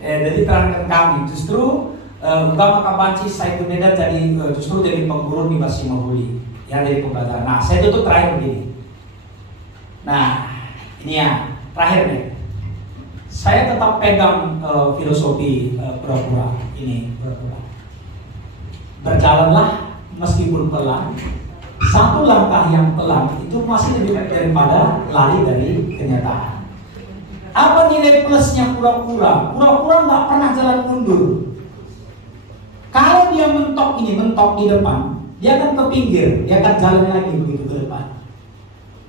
jadi terangkan kami justru ugama kabanci saya itu beda jadi justru jadi pengguru di Masih Mahuli yang dari pembelajaran. Nah saya tutup terakhir begini. Nah ini ya terakhir nih. Saya tetap pegang filosofi pura-pura ini pura-pura. Berjalanlah meskipun pelan. Satu langkah yang pelan itu masih lebih baik daripada lari dari kenyataan. Apa nilai plusnya pura-pura? Pura-pura nggak pernah jalan mundur. Kalau dia mentok di depan, dia akan ke pinggir, dia akan jalan lagi begitu ke depan.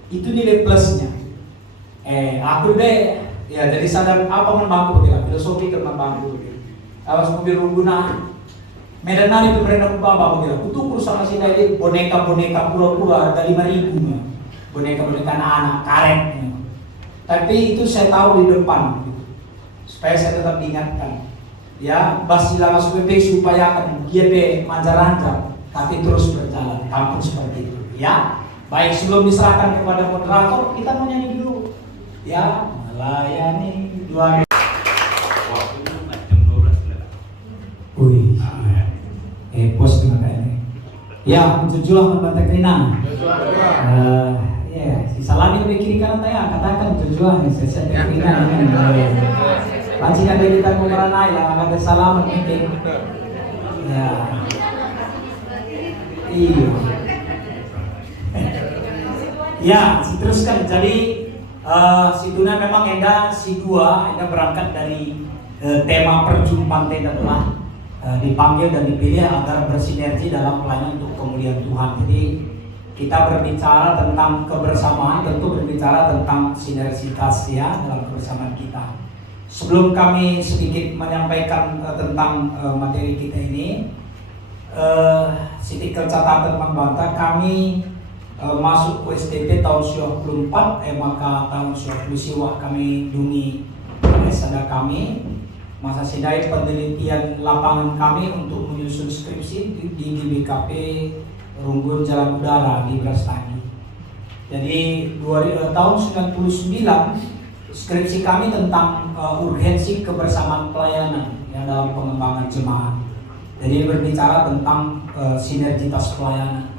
Itu nilai plusnya. Aku deh, ya jadi sadar apa membantu dia, filosofi kan membantu dia. Awas mobil rungguna. Medan nari pemerintah Bapak begitu. Kutukur sama si David boneka-boneka pura-pura harga 5.000 ya. Boneka-boneka anak-anak karet ya. Tapi itu saya tahu di depan gitu. Supaya saya tetap diingatkan. Ya, basilah masuk PP supaya akan GP manjar-manjar tapi terus berjalan. Kampung seperti itu ya. Baik, sebelum diserahkan kepada moderator, kita mau nyanyi dulu. Ya, melayani 2 pos dengan ini. Ya, jujur Bante Krina. Ya, si salami lebih kiri kanan tanya, katakan jujur nih, saya Krina ini. Panci ada kita memeranai lah, ada salaman mungkin. Ya. Iya. Ya, teruskan. Jadi Situna memang Enda berangkat dari tema perjumpaan Enda adalah dipanggil dan dipilih agar bersinergi dalam pelayanan untuk kemuliaan Tuhan. Jadi kita berbicara tentang kebersamaan, tentu berbicara tentang sinergitas ya dalam kebersamaan kita. Sebelum kami sedikit menyampaikan tentang materi kita ini, sedikit catatan Banta, kami masuk ke SDP tahun 94, maka tahun 90 kami dungi sada kami. Masa sidai penelitian lapangan kami untuk menyusun skripsi di GBKP Runggun Jalan Udara di Brastagi. Jadi tahun 99 skripsi kami tentang urgensi kebersamaan pelayanan ya, dalam pengembangan jemaat. Jadi berbicara tentang sinergitas pelayanan.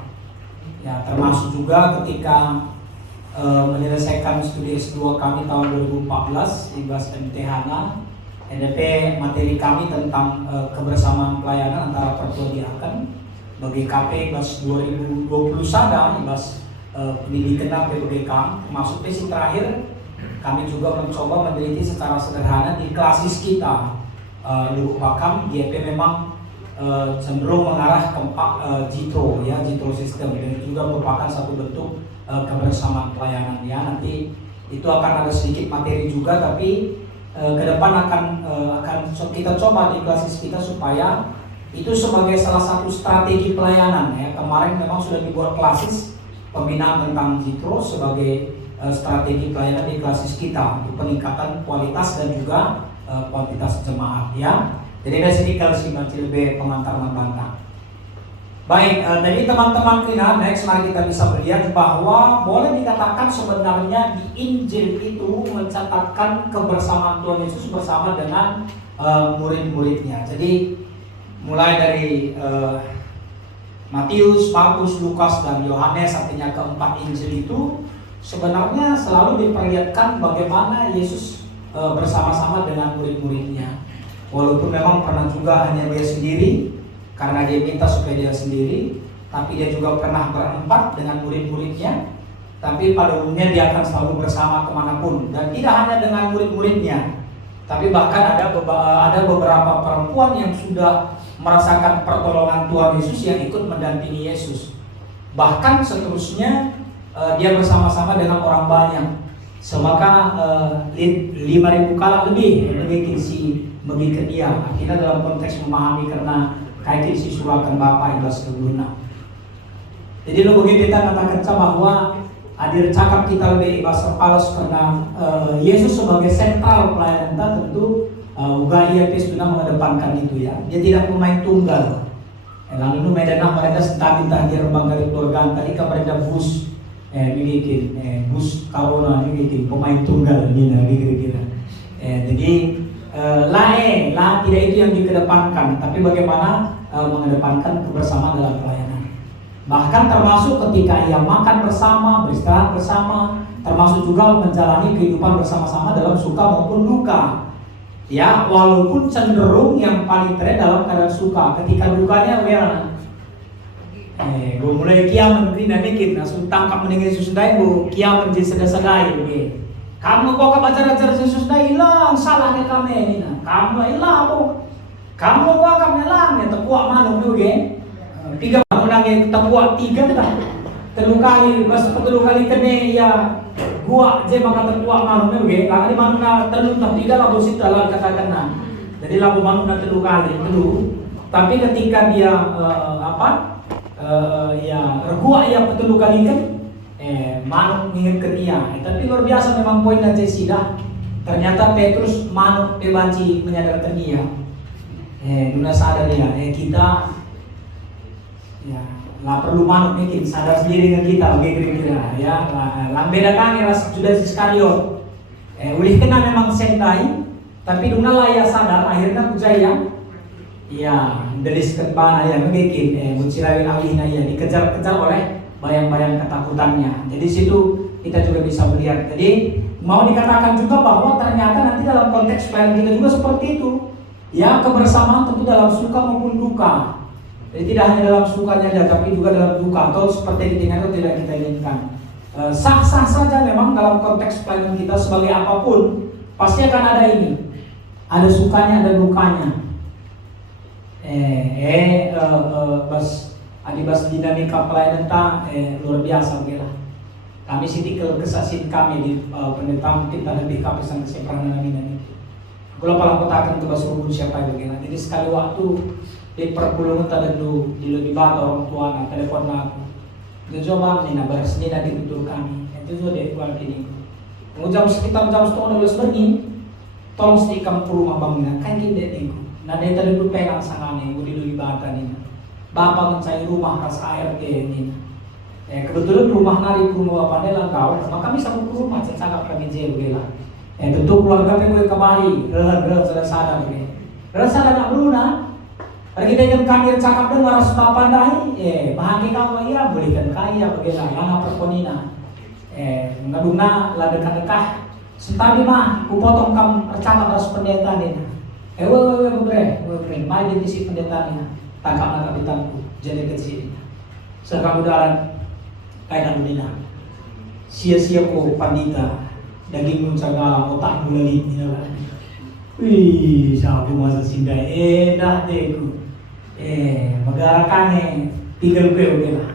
Ya, termasuk juga ketika menyelesaikan studi S2 kami tahun 2014 di BAS-MTHana. NDP materi kami tentang kebersamaan pelayanan antara Pertua Diaken bagi KP BAS 2020 sada BAS pendidikan PPBK termasuk tesis terakhir kami juga mencoba meneliti secara sederhana di klasis kita Lubuk Pakam GP memang cenderung mengarah ke JITRO ya JITRO system dan itu juga merupakan satu bentuk kebersamaan pelayanan ya. Nanti itu akan ada sedikit materi juga tapi ke depan akan kita coba di klasis kita supaya Itu sebagai salah satu strategi pelayanan ya. Kemarin memang sudah dibuat klasis pembinaan tentang Jitro sebagai strategi pelayanan di klasis kita untuk peningkatan kualitas dan juga kuantitas jemaat ya. Jadi dari sini kalau si lebih pengantar membantah. Baik, dari teman-teman Krina, next mari kita bisa melihat bahwa boleh dikatakan sebenarnya di Injil itu mencatatkan kebersamaan Tuhan Yesus bersama dengan murid-muridnya. Jadi mulai dari Matius, Markus, Lukas, dan Yohanes, artinya keempat Injil itu sebenarnya selalu diperlihatkan bagaimana Yesus bersama-sama dengan murid-muridnya. Walaupun memang pernah juga hanya dia sendiri, karena dia minta supaya dia sendiri, tapi dia juga pernah berempat dengan murid-muridnya. Tapi pada umumnya dia akan selalu bersama kemanapun, dan tidak hanya dengan murid-muridnya, tapi bahkan ada beberapa perempuan yang sudah merasakan pertolongan Tuhan Yesus yang ikut mendampingi Yesus. Bahkan seterusnya dia bersama-sama dengan orang banyak. Semaka 5.000 kala lebih bagi ke dia. Akhirnya dalam konteks memahami karena kaitin si surakan Bapa ibas keguna. Jadi lo begitu kita katakan bahwa hadir cakap kita lebih ibas terpalas karena Yesus sebagai sentral pelayanan kita tentu Uga ia sudah mengedepankan itu ya. Dia tidak pemain tunggal. Lalu nu medanah mereka sentati tahdir bangkari keluarga tadi kan mereka bus bikin bus corona bikin pemain tunggal ini kira-kira. Jadi tidak itu yang dikedepankan, tapi bagaimana mengedepankan kebersamaan dalam pelayanan. Bahkan termasuk ketika ia makan bersama, beristirahat bersama, termasuk juga menjalani kehidupan bersama-sama dalam suka maupun duka. Ya, walaupun cenderung yang paling tren dalam keadaan suka, ketika dukanya gue mulai kiaman begini bikin, langsung tangkap meninggal Yesus dai gue kiaman jadi sedai begini. Kamu kok acara-acara Yesus dai hilang, salahnya kami ini. Kamu hilang apa? Kamu kok akan hilang ya terkuat mana begini? 3 menangnya terkuat 3 kita. 3 kali, pas 3 kali kene ya. Gua je maka terkuat manuknya begini, lagi manuknya telur tapi tidak lagu situ lah katakan nah. Jadi lagu manuknya 3 kali telur, tapi ketika dia gua ya 3 kali kan, manuk ingin ke dia. Tapi luar biasa memang poin dan Jesidah. Ternyata Petrus manuk pebanci menyadarkan dia. Guna sadar dia, kita ya lah perlu manuk mungkin sadar sendiri dengan kita kira-kira ya lah bedakan ya Judas Iskariot ulih kena memang sentai tapi duna lah ya sadar akhirnya kujaya ya deliskan bana ya mungkin mucirawin alihna ya dikejar-kejar oleh bayang-bayang ketakutannya. Jadi situ kita juga bisa melihat. Jadi mau dikatakan juga bahwa ternyata nanti dalam konteks pelayanan kita juga seperti itu ya, kebersamaan tentu dalam suka maupun duka. Jadi tidak hanya dalam sukanya saja, tapi juga dalam duka atau seperti ditinggal itu tidak kita inginkan. Sah-sah saja memang dalam konteks pelayanan kita sebagai apapun pasti akan ada ini, ada sukanya, ada dukanya. Adibas dinamika pelayanan luar biasa gila. Kami sini kesaksian kami di pendeta kita lebih kapisan keseparan ini. Kalau palang kotakan ke bahasa umum siapa itu gila. Jadi sekali waktu di perpuluhan tertentu di lebih bata orang tua na telepon aku itu coba nih na baris ini nanti tutur kami itu juga dia keluar gini jam sekitar jam 12 pagi tolong setikam puluh abangnya kan gini deh nah dia tadi tuh pengen sangane gue di lebih bata nih bapak mencari rumah rasa air kayak ini kebetulan rumah nari rumah bapak dia langkau maka kami sama rumah cakap kami jel gila tentu keluarga gue kembali rehat sudah sadar gue rehat sadar nak beruna. Hari kita ingin kami cakap dengan harus pandai, bahagia kamu ya berikan kaya bagaimana langa perponina, ngaduna lah dekat-dekat, sentadi mah, ku potong kamu cakap harus pendeta ini, bebre, mari di sini pendeta ini, tangkap kapitanku, jadi ke sini, sekarang udah kaitan dina, sia-sia ku pandita, daging muncagalang otak mulalit ini lah, wih, sabu masa sindai, dah deku. Magarakannya tinggal gue lah.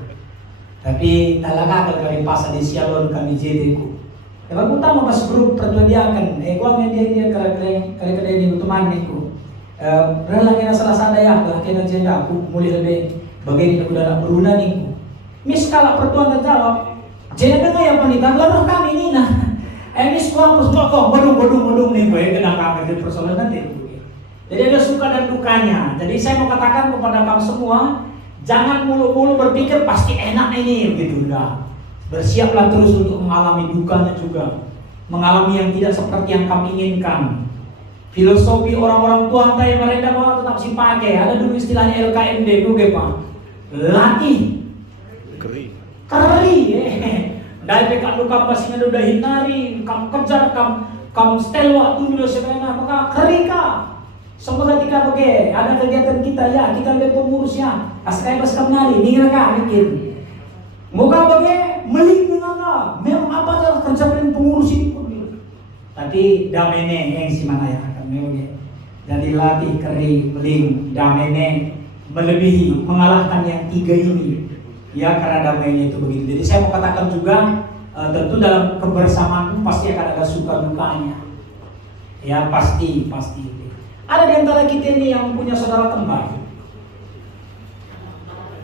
Tapi talaga kalau pasal di sialon kami jadi ku. Tapi utama pas grup pertudiakan. Gua dia kala ini teman niku. Relaki na salah sadaya, laki na jenda, aku muli lebih bagaini aku dalam beruna nih. Mis kala pertuan terjawab, jenda dengar yang panitan, lalu kami ini nah. Mis kuapus kok bodong nih, gue kena kami di persoalan nanti. Jadi ada suka dan dukanya. Jadi saya mau katakan kepada kamu semua, jangan mulu-mulu berpikir pasti enak ini, gitu dah. Bersiaplah terus untuk mengalami dukanya juga, mengalami yang tidak seperti yang kamu inginkan. Filosofi orang-orang tua tadi mereka mau tetap si pakai. Ada dulu istilahnya LKMD dulu Pak. Latih keri. Dari PK lu kamu masih udah hindari, kamu kejar, kamu setel waktu dulu sebenarnya maka keri kah? Semua ketika pakai ada kegiatan kita ya, kita lebih pengurusnya. Asal pas kamu nari, ini mereka mikir. Moga bagai meling dengan memang apa adalah kerja pengurus ini pun. Tapi damene yang si mana ya? Jadi latih keri meling damene melebihi mengalahkan yang tiga ini ya, karena damainya itu begitu. Jadi saya mau katakan juga tentu dalam kebersamaan pasti akan ada suka dukanya ya, pasti ada di antara kita ini yang punya saudara kembar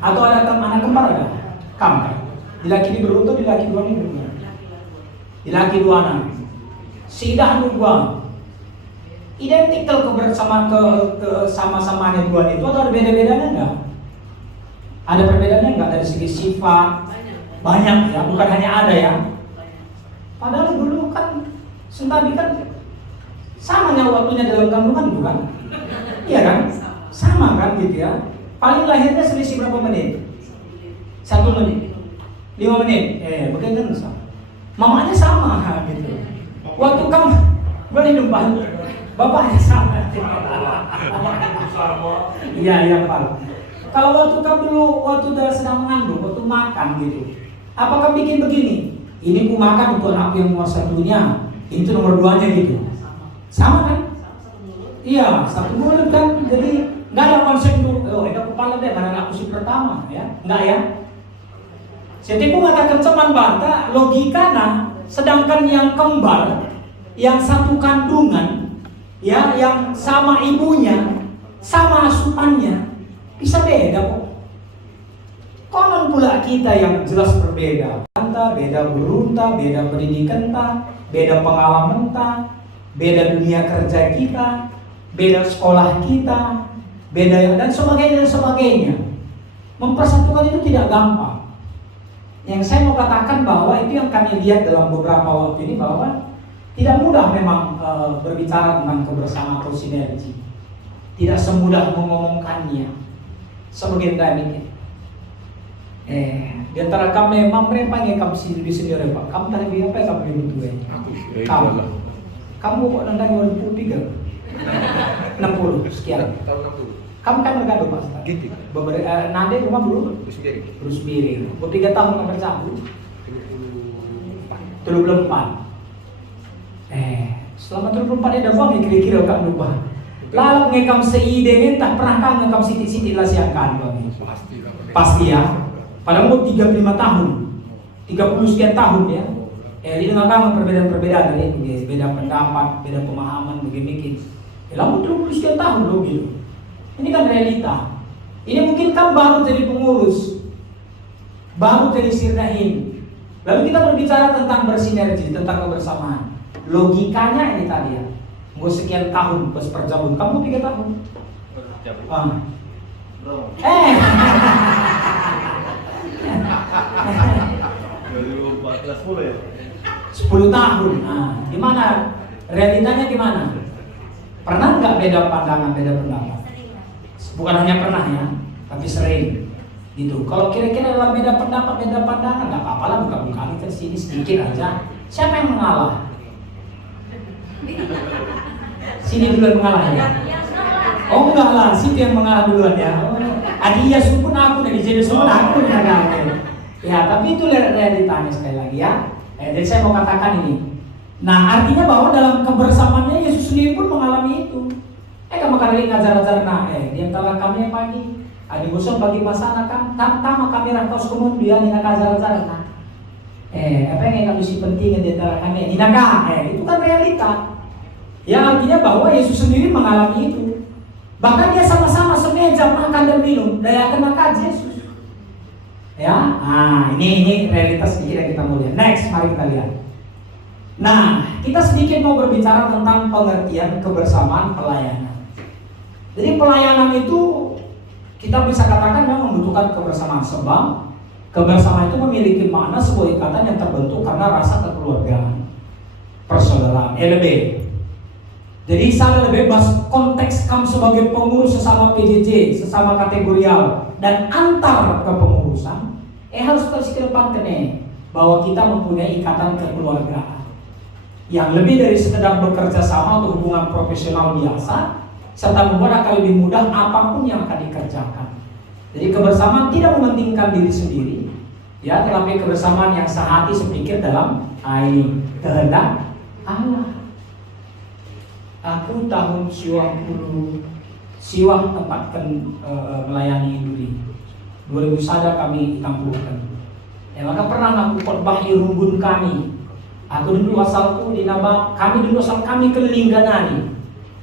atau ada anak kembar, ada kamu di laki ini beruntung, di laki dua ini beruntung, di laki dua anak sidah dua identik sama-samanya dua itu, atau ada beda-bedanya enggak? Ada perbedaannya enggak dari segi sifat? Banyak ya, bukan hanya ada ya. Padahal dulu kan Sentabi kan samanya waktunya dalam kandungan bukan? Iya kan? Sama kan gitu ya. Paling lahirnya selisih berapa menit? 1 menit, 5 menit. Begitu kan sama. Mamanya sama gitu. Waktu kamu boleh numpang. Bapaknya sama. Iya Pak. Kalau waktu kamu dulu waktu udah sedang mengandung, waktu makan gitu, apa kamu bikin begini? Ini ku makan untuk anakku yang nomor satunya, itu nomor 2-nya gitu. Sama kan? Iya, 1 mulut kan. Jadi nggak ada konsep itu. Oh, ada kepala deh, karena aku si pertama ya, nggak ya? Jadi aku mengatakan cuman bantah logika nah, sedangkan yang kembar, yang satu kandungan. Ya, yang sama ibunya, sama asupannya, bisa beda kok. Konon pula kita yang jelas berbeda. Beda berunta, beda pendidikan ta, beda pengalaman ta, beda dunia kerja kita, beda sekolah kita, beda dan sebagainya. Mempersatukan itu tidak gampang. Yang saya mau katakan bahwa itu yang kami lihat dalam beberapa waktu ini bahwa tidak mudah memang berbicara tentang kebersamaan atau sinergi. Tidak semudah mengomongkannya. Sebagian kami di antara kami memang mereka kamu sendiri Pak. Kamu tadi apa yang kamu butuh Kamu kok nandang 23 60 sekian. Tahun 60. Kamu kan bergabung Mas. Gitu. Nade rumah dulu? Terus miring. 3 tahun nggak bercampur. 34. Selama 34 ada uang yang kira-kira kamu lupa. Lalu ngekam seide tak pernah kan ngekam sitik-sitik lah siangkan bang. Pasti ya. Padahal umur 35 tahun, 30 sekian tahun ya. Di tengah perbedaan ya, beda pendapat, beda pemahaman, begini. Lalu 30 sekian tahun loh gitu. Ini kan realita. Ini mungkin kan baru jadi pengurus, baru jadi sirnain. Lalu kita berbicara tentang bersinergi, tentang kebersamaan. Logikanya ini tadi ya, mau sekian tahun pas perjamuan, kamu 3 tahun. 10 tahun. Nah, gimana? Realitanya gimana? Pernah nggak beda pandangan, beda pendapat? Bukan hanya pernah ya, tapi sering. Gitu. Kalau kira-kira dalam beda pendapat, beda pandangan, nggak apa-apa lah, buka-buka ke sini sedikit aja. Siapa yang mengalah? Sini duluan mengalah ya? Oh enggak lah, situ yang mengalah duluan ya. Adia sumpun aku, dari jadi sumpun aku ya, tapi itu realitanya sekali lagi ya. Jadi saya mau katakan ini. Nah, artinya bahwa dalam kebersamaannya Yesus sendiri pun mengalami itu. Kamu kali ngajar-ngajar di antara kami pagi. Adi bosan bagi masalah kan, tama kami rangkaus kemudian ini ngajar-ngajar nah. Apa yang kami si penting di antara kami? Dinakah? Itu kan realita. Ya artinya bahwa Yesus sendiri mengalami itu. Bahkan dia sama-sama semeja makan dan minum, dayakan makan Yesus. Ya, ini realitas sedikit yang kita mau lihat. Next, mari kita lihat. Nah, kita sedikit mau berbicara tentang pengertian kebersamaan pelayanan. Jadi pelayanan itu kita bisa katakan memang membutuhkan kebersamaan, sebab kebersamaan itu memiliki makna sebuah ikatan yang terbentuk karena rasa kekeluargaan, persaudaraan, LB. Jadi sadar bebas konteks kamu sebagai pengurus sesama PJJ, sesama kategorial dan antar kepengurusan, harus terus kedepankan bahwa kita mempunyai ikatan kekeluargaan yang lebih dari sekedar bekerja sama atau hubungan profesional biasa, serta membuat akan lebih mudah apapun yang akan dikerjakan. Jadi kebersamaan tidak mementingkan diri sendiri, ya, tetapi kebersamaan yang sehati sepikir dalam ini kehendak Allah. Aku tahun siwah tempatkan melayani duri 2000 sada kami tampilkan. Maka pernah aku khotbah rumbun kami. Aku dulu asalku di nama kami dulu asal kami keliling ganani.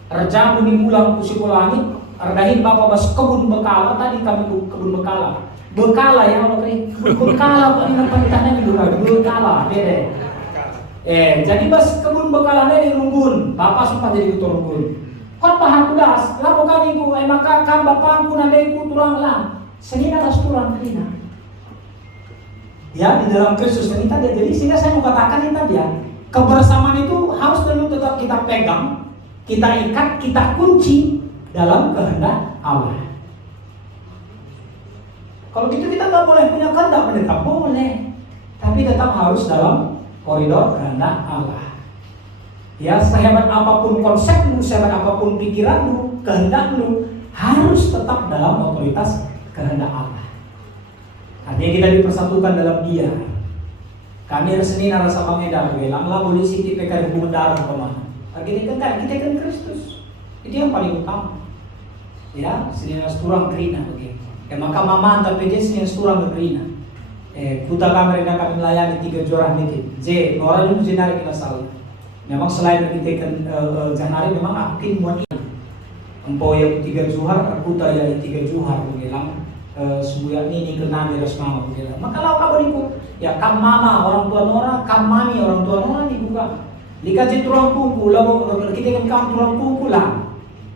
Reja bumi bulan kusiku langit. Ardahin bapak bas kebun bekala tadi kami kebun bekala. Bekala ya Allah bekala kok ini panitannya di bekala beda. Jadi bas kebun bekalanya di rumbun, bapak sempat jadi ketua rumbun. Kot bahan kudas, lapo kami ku, maka kam bapangku nadeku turang lang, senina harus turang kelina. Ya di dalam Kristus ini tadi, jadi sehingga saya mau katakan ini tadi ya, kebersamaan itu harus dulu tetap kita pegang, kita ikat, kita kunci dalam kehendak Allah. Kalau gitu kita nggak boleh punya kehendak menetap, boleh, tapi tetap harus dalam koridor kehendak Allah. Ya, sehebat apapun konsepmu, sehebat apapun pikiranmu, kehendakmu harus tetap dalam otoritas kehendak Allah. Artinya kita dipersatukan dalam Dia. Kami reseni narasa pangedar, gelanglah boleh siti pekar hubungan darah kemana. Kita kan Kristus. Itu yang paling utama. Ya, seni narasa turang kerina begitu. Maka mama antar PJ seni narasa turang kerina. Kuta kami kami melayani 3 jorah nitip. Nora dulu jenari kita salah. Memang selain kita janari memang akin buat ini. Empau yang 3 juhar, kuta yang 3 juhar bilang sebuah ini kena beres mama bilang. Maka lau kabar ikut. Ya kam mama orang tua Nora, kam mami orang tua Nora dibuka. Dikaji turang kuku, lalu kita kan kam turang kuku lah.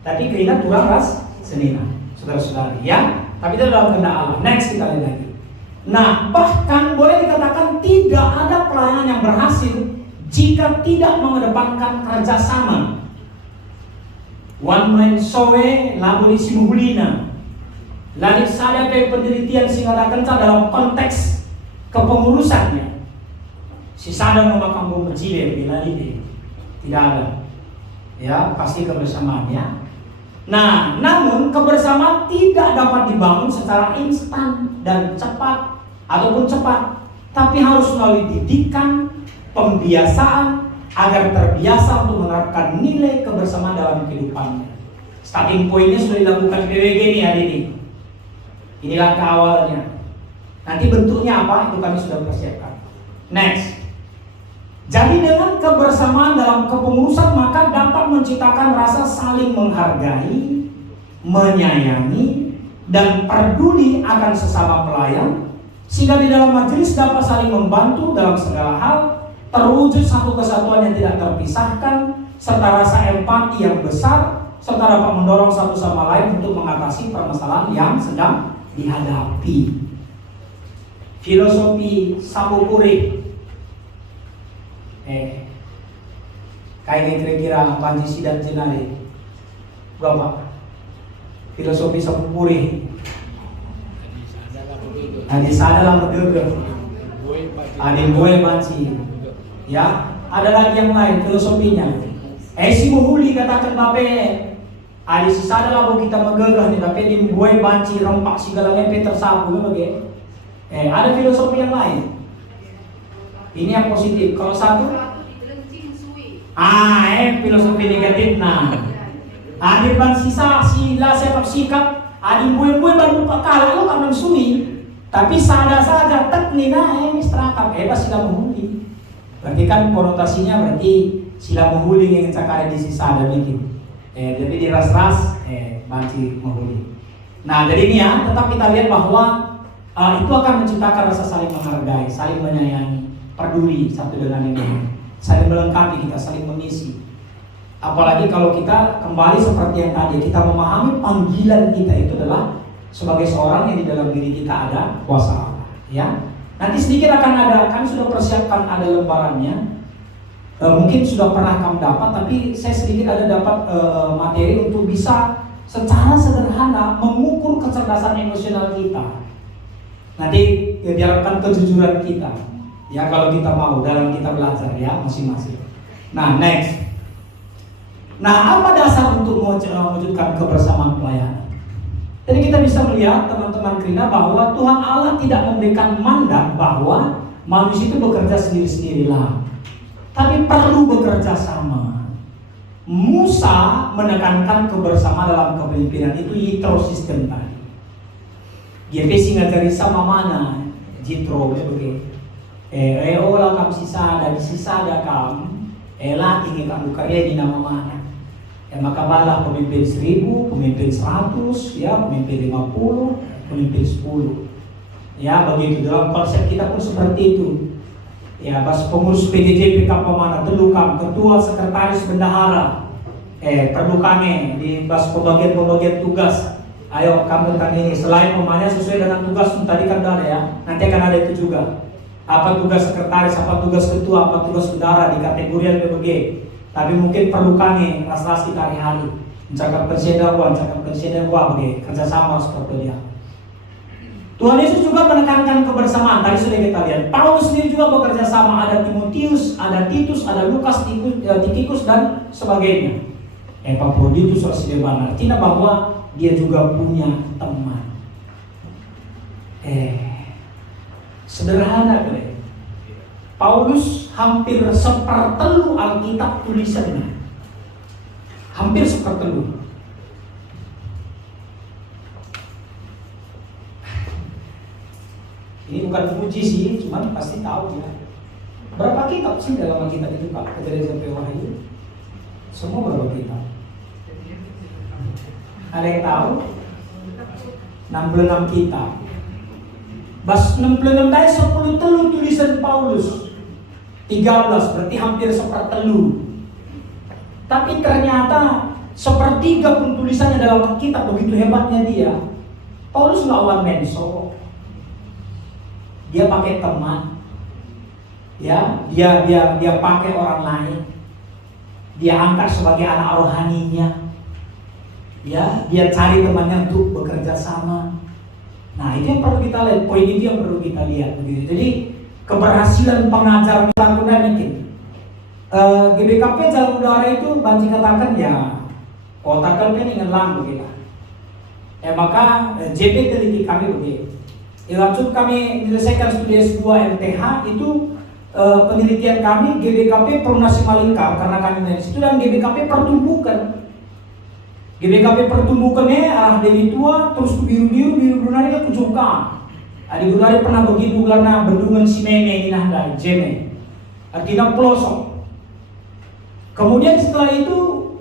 Tapi keinginan turang ras senina, saudara-saudari. Ya, tapi itu dalam kehendak Allah. Next kita lihat lagi. Nah, bahkan boleh dikatakan tidak ada pelayanan yang berhasil jika tidak mengedepankan kerjasama. One man sowe labu di simuhulina. Lalu sada pe penelitian sehingga kencang dalam konteks kepengurusannya. Si sada memakan bom berjilid bila ini tidak ada. Ya, pasti kebersamaannya. Nah, namun kebersamaan tidak dapat dibangun secara instan dan cepat. Tapi harus melalui didikan, pembiasaan agar terbiasa untuk menerapkan nilai kebersamaan dalam kehidupannya. Starting pointnya sudah dilakukan PWG nih hari ini. Ini langkah awalnya. Nanti bentuknya apa itu kami sudah persiapkan. Next. Jadi dengan kebersamaan dalam kepengurusan maka dapat menciptakan rasa saling menghargai, menyayangi, dan peduli akan sesama pelayan. Sehingga di dalam majelis dapat saling membantu dalam segala hal, terwujud satu kesatuan yang tidak terpisahkan, serta rasa empati yang besar, serta dapat mendorong satu sama lain untuk mengatasi permasalahan yang sedang dihadapi. Filosofi Sabukuri. Kayaknya kira-kira Panji Sidat Jenari. Bapak. Filosofi Sabukuri. Adi sana lah bergerak. Adi gue banci. Ya, ada lagi yang lain filosofinya. Si muhuli katakan bape. Adi sisada lah kita megegah nih, tapi di gue banci rempak segala ngepe tersapu begitu. Ada filosofi yang lain. Ini yang positif. Kalau satu, filosofi negatif. Nah, adi ban sisa sila siapa sikap. Adi gue baru pakal lo kan sui. Tapi sada saja teknika istrakap pas sila muhuli. Berarti kan konotasinya berarti sila muhuli yang cakap di sisa ada bikin. Jadi diras-ras, banci menghuni. Nah, jadi ini ya, tetap kita lihat bahwa itu akan menciptakan rasa saling menghargai, saling menyayangi, peduli satu dengan yang lain, saling melengkapi kita, saling mengisi. Apalagi kalau kita kembali seperti yang tadi, kita memahami panggilan kita itu adalah sebagai seorang yang di dalam diri kita ada kuasa Allah. Ya, nanti sedikit akan ada, kami sudah persiapkan ada lembarannya. Mungkin sudah pernah kamu dapat, tapi saya sedikit ada dapat materi untuk bisa secara sederhana mengukur kecerdasan emosional kita. Nanti diharapkan kejujuran kita, ya kalau kita mau dalam kita belajar ya masing-masing. Nah, next. Nah, apa dasar untuk mewujudkan kebersamaan pelayanan? Jadi kita bisa melihat teman-teman Krina bahwa Tuhan Allah tidak memberikan mandat bahwa manusia itu bekerja sendiri-sendirilah, tapi perlu bekerja sama. Musa menekankan kebersamaan dalam kepemimpinan itu yitro sistem tadi. Dia ngajari sama mana jitro begitu. Olah kam sisada kam. Latih kamu karya di nama mana. Maka balah pemimpin 1000, pemimpin 100, ya pemimpin 50, pemimpin 10. Ya begitu dalam konsep kita pun seperti itu. Ya, bas pengurus PDJP Kapamana, telukam, ketua, sekretaris, bendahara, perlu kami di bas pembagian tugas. Ayo kamu tentang ini, selain pemanya sesuai dengan tugas tadi kan ada ya, nanti akan ada itu juga. Apa tugas sekretaris, apa tugas ketua, apa tugas bendahara di kategori yang berbeda. Tapi mungkin perlu kami ras-ras kita hari-hari, mencakap presiden begitu, kerjasama seperti dia. Tuhan Yesus juga menekankan kebersamaan. Tadi sudah kita lihat. Paulus sendiri juga bekerja sama. Ada Timotius, ada Titus, ada Lukas, Tikikus dan sebagainya. Epaphroditus Rasideban. Artinya bahwa dia juga punya teman. Sederhana kan? Paulus hampir sepertelu Alkitab tulisannya. Hampir sepertelu. Ini bukan puji sih, cuman pasti tahu ya. Berapa kitab sih dalam Alkitab itu Pak? Kejadian sampai Wahyu. Semua berapa kitab? Ada yang tahu? 66 kitab. Bas 66 tadi 10 telu tulisan Paulus. 13 berarti hampir sepertelu. Tapi ternyata sepertiga pun tulisannya dalam kitab, begitu hebatnya dia. Paulus nggak one man show. Dia pakai teman, ya, dia pakai orang lain, dia angkat sebagai anak rohaninya, ya, dia cari temannya untuk bekerja sama. Nah itu yang perlu kita lihat, poin itu yang perlu kita lihat begitu. Jadi keberhasilan pengajar kita mungkin GBKP Jalan Udara itu banci katakan ya kotakan dengan lang begitu. Maka JP teliti kami begitu. Langsung kami menyelesaikan studi S2 MTH itu penelitian kami GBKP Prunasi Malingkar karena kami dari situ, dan GBKP pertumbukan. GBKP pertumbukannya arah dari tua terus ke biru nari ke Kujuka. Di Gunari pernah begitu karena bendungan Simeme ini nahda Jeme. Artinya pelosok. Kemudian setelah itu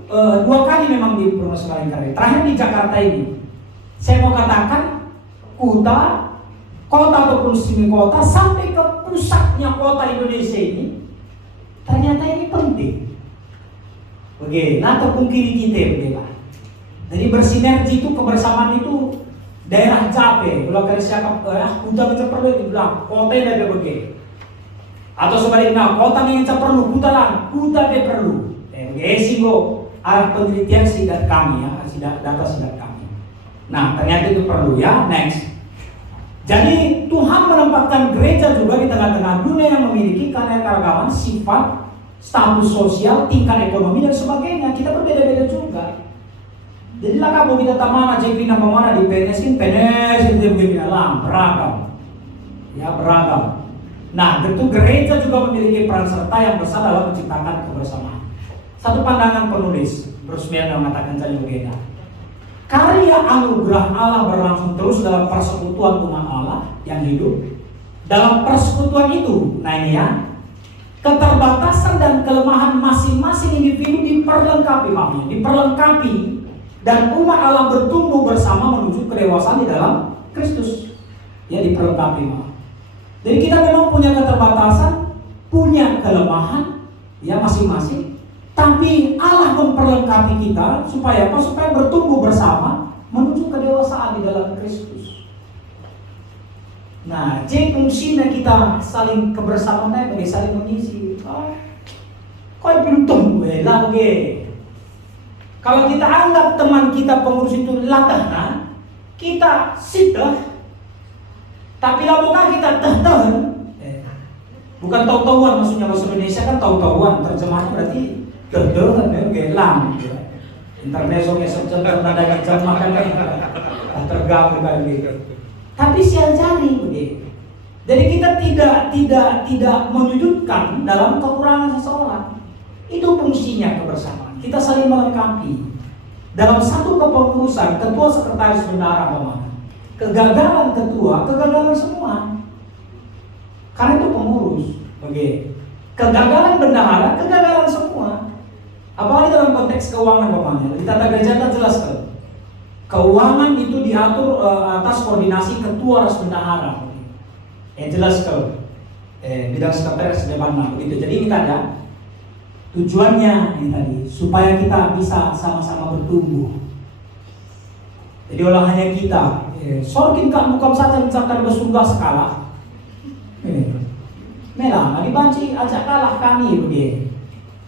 2 kali memang di Prunasi Malingkar. Terakhir di Jakarta ini. Saya mau katakan kota ataupun semi kota sampai ke pusatnya kota Indonesia ini, ternyata ini penting. Oke, nah terpungkiri kita begitu. Jadi bersinergi itu, kebersamaan itu daerah Jape, kalau dari siapa kuda perlu dibilang kota ini ada begitu. Atau sebaliknya kota yang perlu kuda perlu. Sehingga arah penelitian sidat kami ya, data sidat kami. Nah ternyata itu perlu ya. Next. Jadi Tuhan menempatkan gereja juga di tengah-tengah dunia yang memiliki keanekaragaman sifat, status sosial, tingkat ekonomi dan sebagainya. Kita berbeda-beda juga. Jadi lah kamu kita tamana JP nama mana di PNS itu begini lah beragam. Ya beragam. Nah, tentu gereja juga memiliki peran serta yang besar dalam menciptakan kebersamaan. Satu pandangan penulis Bruce Meyer mengatakan jadi begini. Karya anugerah Allah berlangsung terus dalam persekutuan umat Allah yang hidup. Dalam persekutuan itu, nah ini ya, keterbatasan dan kelemahan masing-masing individu diperlengkapi, dan umat Allah bertumbuh bersama menuju kedewasaan di dalam Kristus. Ya, diperlengkapi, Jadi kita memang punya keterbatasan, punya kelemahan, ya masing-masing. Tapi Allah memperlengkapi kita supaya apa? Supaya bertumbuh bersama menuju kedewasaan di dalam Kristus. Nah, jadi fungsinya kita saling kebersamaan, bagi saling mengisi. Kau beruntung, lagi. Kalau kita anggap teman kita pengurus itu latah, kita sitah. Tapi lamunkah kita tahan? Bukan tahu-tahuan, maksudnya bahasa Indonesia kan tahu-tahuan, terjemahnya berarti tahan, gelang. Intermezzo nada terjemahkan tergabung kan gitu. Tapi sial-jari begitu. Jadi kita tidak menyudutkan dalam kekurangan seseorang. Itu fungsinya kebersamaan. Kita saling melengkapi. Dalam satu kepengurusan, ketua sekretaris bendahara kegagalan ketua, kegagalan semua. Karena itu pengurus, begitu. Kegagalan bendahara, kegagalan semua. Apalagi dalam konteks keuangan, di tata gereja kita jelaskan. Keuangan itu diatur atas koordinasi ketua ras bendahara. Jelaskan. Bidang sekretaris depan begitu. Jadi ini ada tujuannya ini tadi supaya kita bisa sama-sama bertumbuh. Jadi olahannya kita, sorkin kan bukan saja mencatat bersurga skala. Melang, dibanci ajak kalah kami begitu.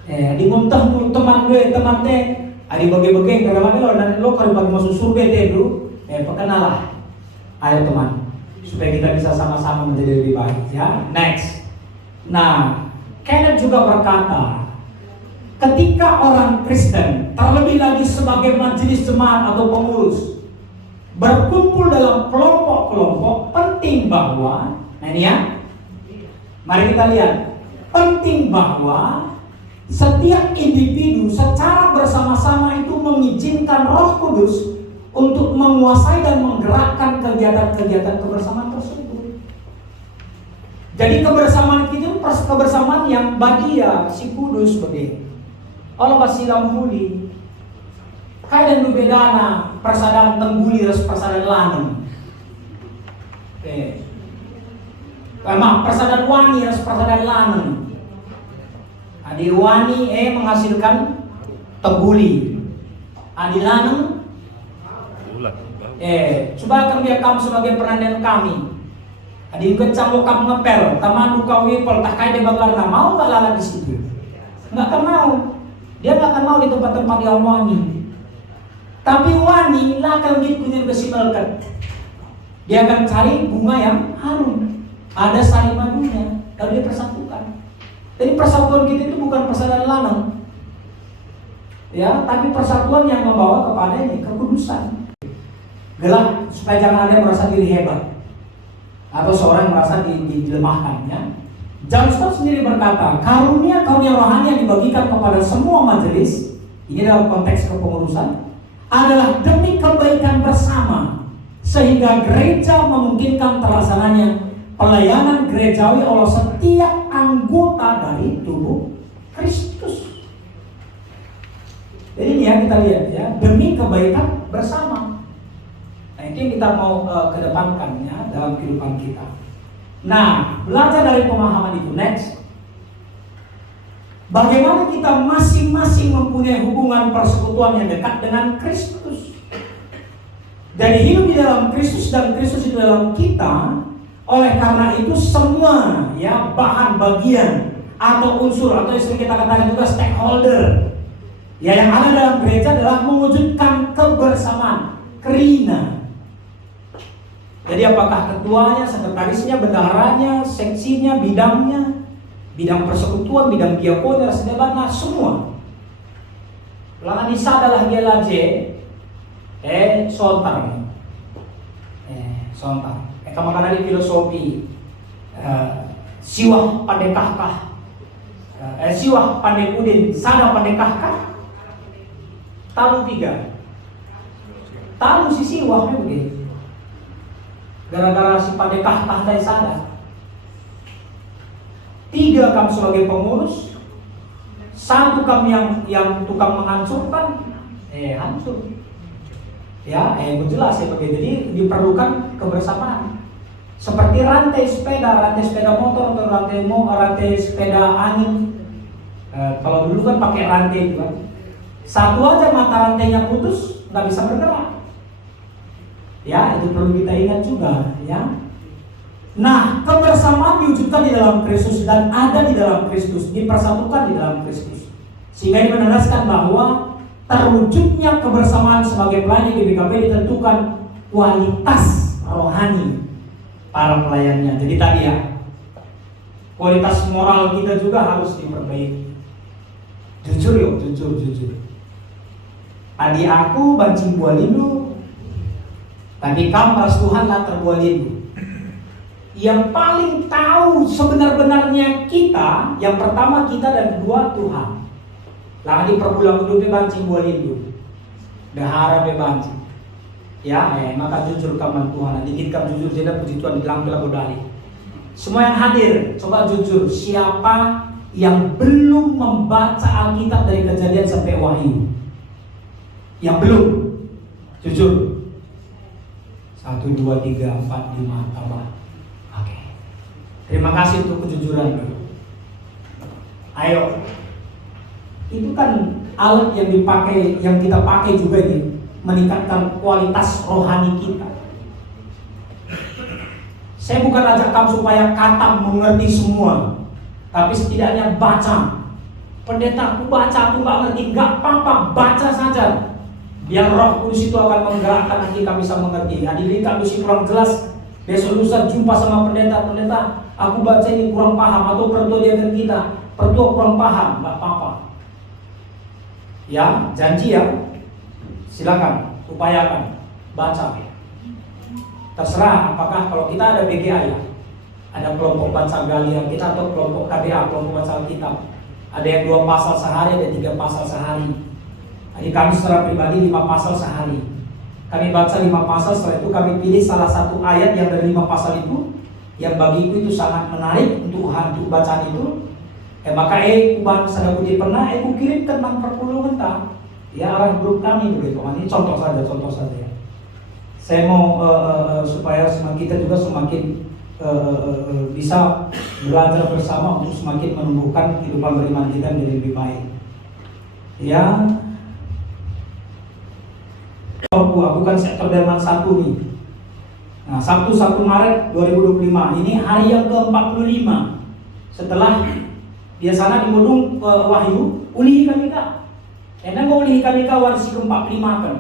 Di muntah dulu teman teh, adi bagi-bagi kalau lo dan lo kalau bagi masuk surga teh dulu, perkenalah. Ayo teman, supaya kita bisa sama-sama menjadi lebih baik ya. Next. Nah, Kenneth juga berkata, ketika orang Kristen, terlebih lagi sebagai majelis jemaat atau pengurus, berkumpul dalam kelompok-kelompok, penting bahwa, nah ini ya, mari kita lihat, penting bahwa setiap individu secara bersama-sama itu mengizinkan Roh Kudus untuk menguasai dan menggerakkan kegiatan-kegiatan kebersamaan tersebut. Jadi kebersamaan itu kebersamaan yang bagi ya si Kudus begitu. Allah basilam huli. Kaya dan bedana persadaan tengguli ras persadaan laneng. Persadaan wani ras persadaan laneng. Adi wani menghasilkan tengguli. Adi laneng coba akan biar kamu sebagai perandan kami. Adi kecam kamu ngepel, taman buka wipol, tak kaya debaklar, mau gak lala di situ? Nggak akan mau. Dia nggak akan mau di tempat-tempat yang wangi. Tapi wani lah akan gitu kesimalkan. Dia akan cari bunga yang harum, ada sari madunya, lalu dia persatukan. Jadi persatuan kita itu bukan persatuan lanang, ya, tapi persatuan yang membawa kepada ini kekudusan. Gelap supaya jangan ada yang merasa diri hebat atau seorang merasa dilemahkan. Ya. John Stott sendiri berkata, karunia rohani yang dibagikan kepada semua majelis, ini dalam konteks kepengurusan, adalah demi kebaikan bersama, sehingga gereja memungkinkan terlaksananya pelayanan gerejawi oleh setiap anggota dari tubuh Kristus. Jadi ini ya kita lihat ya, demi kebaikan bersama. Nah itu yang kita mau kedepankan ya dalam kehidupan kita. Nah, belajar dari pemahaman itu. Next, bagaimana kita masing-masing mempunyai hubungan persekutuan yang dekat dengan Kristus. Jadi hidup di dalam Kristus dan Kristus di dalam kita. Oleh karena itu semua ya bahan bagian atau unsur atau yang sering kita katakan juga stakeholder ya yang ada dalam gereja adalah mewujudkan kebersamaan, kerina. Jadi apakah ketuanya, sekretarisnya, bendaharanya, seksinya, bidangnya, bidang persekutuan, bidang diakonia, sedebana, semua. Langan isa adalah gelaje, sontar. Sontar. Kamu kan ada filosofi, siwah pandekahkah, siwah pandekudin, sada pandekahkah, tamu tiga. Tamu si siwahnya begitu. Gara-gara si pandekah tahtai sadar. 3 kamu sebagai pengurus, 1 kamu yang tukang menghancurkan, hancur. Ya, jelas ya begitu. Jadi diperlukan kebersamaan. Seperti rantai sepeda motor atau rantai sepeda angin. Kalau dulu kan pakai rantai itu kan. Satu aja mata rantainya putus, nggak bisa bergerak. Ya, itu perlu kita ingat juga, ya. Nah, kebersamaan diwujudkan di dalam Kristus dan ada di dalam Kristus, dipersatukan di dalam Kristus. Sehingga ini menegaskan bahwa terwujudnya kebersamaan sebagai pelayan di GBKP ditentukan kualitas rohani para pelayannya. Jadi tadi ya, kualitas moral kita juga harus diperbaiki. Jujur. Adik aku bancing buah lindu, tapi kamu Tuhan lah terbuah lindu. Yang paling tahu sebenar-benarnya kita, yang pertama kita dan kedua Tuhan. Lah di perbulan hidup bancing buah lindu, dahara bancing. Ya, maka jujur kamu Tuhan. Dikit kamu jujur saja puji Tuhan bilang bodali. Semua yang hadir, coba jujur. Siapa yang belum membaca Alkitab dari Kejadian sampai Wahyu? Yang belum, jujur. 1, 2, 3, 4, 5, tambah. Oke. Terima kasih untuk kejujuran. Ayo. Itu kan alat yang kita pakai juga ini meningkatkan kualitas rohani kita. Saya bukan ajak kamu supaya katam mengerti semua, tapi setidaknya baca. Pendeta, aku baca, aku nggak ngerti, nggak apa-apa, baca saja. Biar Roh Kudus itu akan menggerakkan hati kami bisa mengerti. Hadirin kami sih kurang jelas, besok lusa jumpa sama pendeta, aku baca ini kurang paham, atau pertua dia dengan kita, pertua kurang paham, nggak apa-apa. Ya, janji ya, silakan, upayakan, baca. Terserah apakah kalau kita ada BGA ya, ada kelompok baca Galia kita atau kelompok KBA, kelompok baca Alkitab. Ada yang 2 pasal sehari, ada 3 pasal sehari. Jadi kami secara pribadi 5 pasal sehari. Kami baca 5 pasal, setelah itu kami pilih salah satu ayat yang dari 5 pasal itu, yang bagiku itu sangat menarik untuk bacaan itu. Maka kubang sada budi pernah ku kirim tentang perpuluhan tak ya arah grup kami begitu. Ini contoh saja ya. Saya mau supaya kita juga semakin bisa belajar bersama untuk semakin menumbuhkan kehidupan beriman kita menjadi lebih baik. Ya, bukan sektor Delman 1 nih. Nah, Sabtu 1 Maret 2025 ini hari yang ke-45 setelah biasanya di Bodung Wahyu ulihi kami kak. Enak ulihi kami kak warisi ke-45 kan.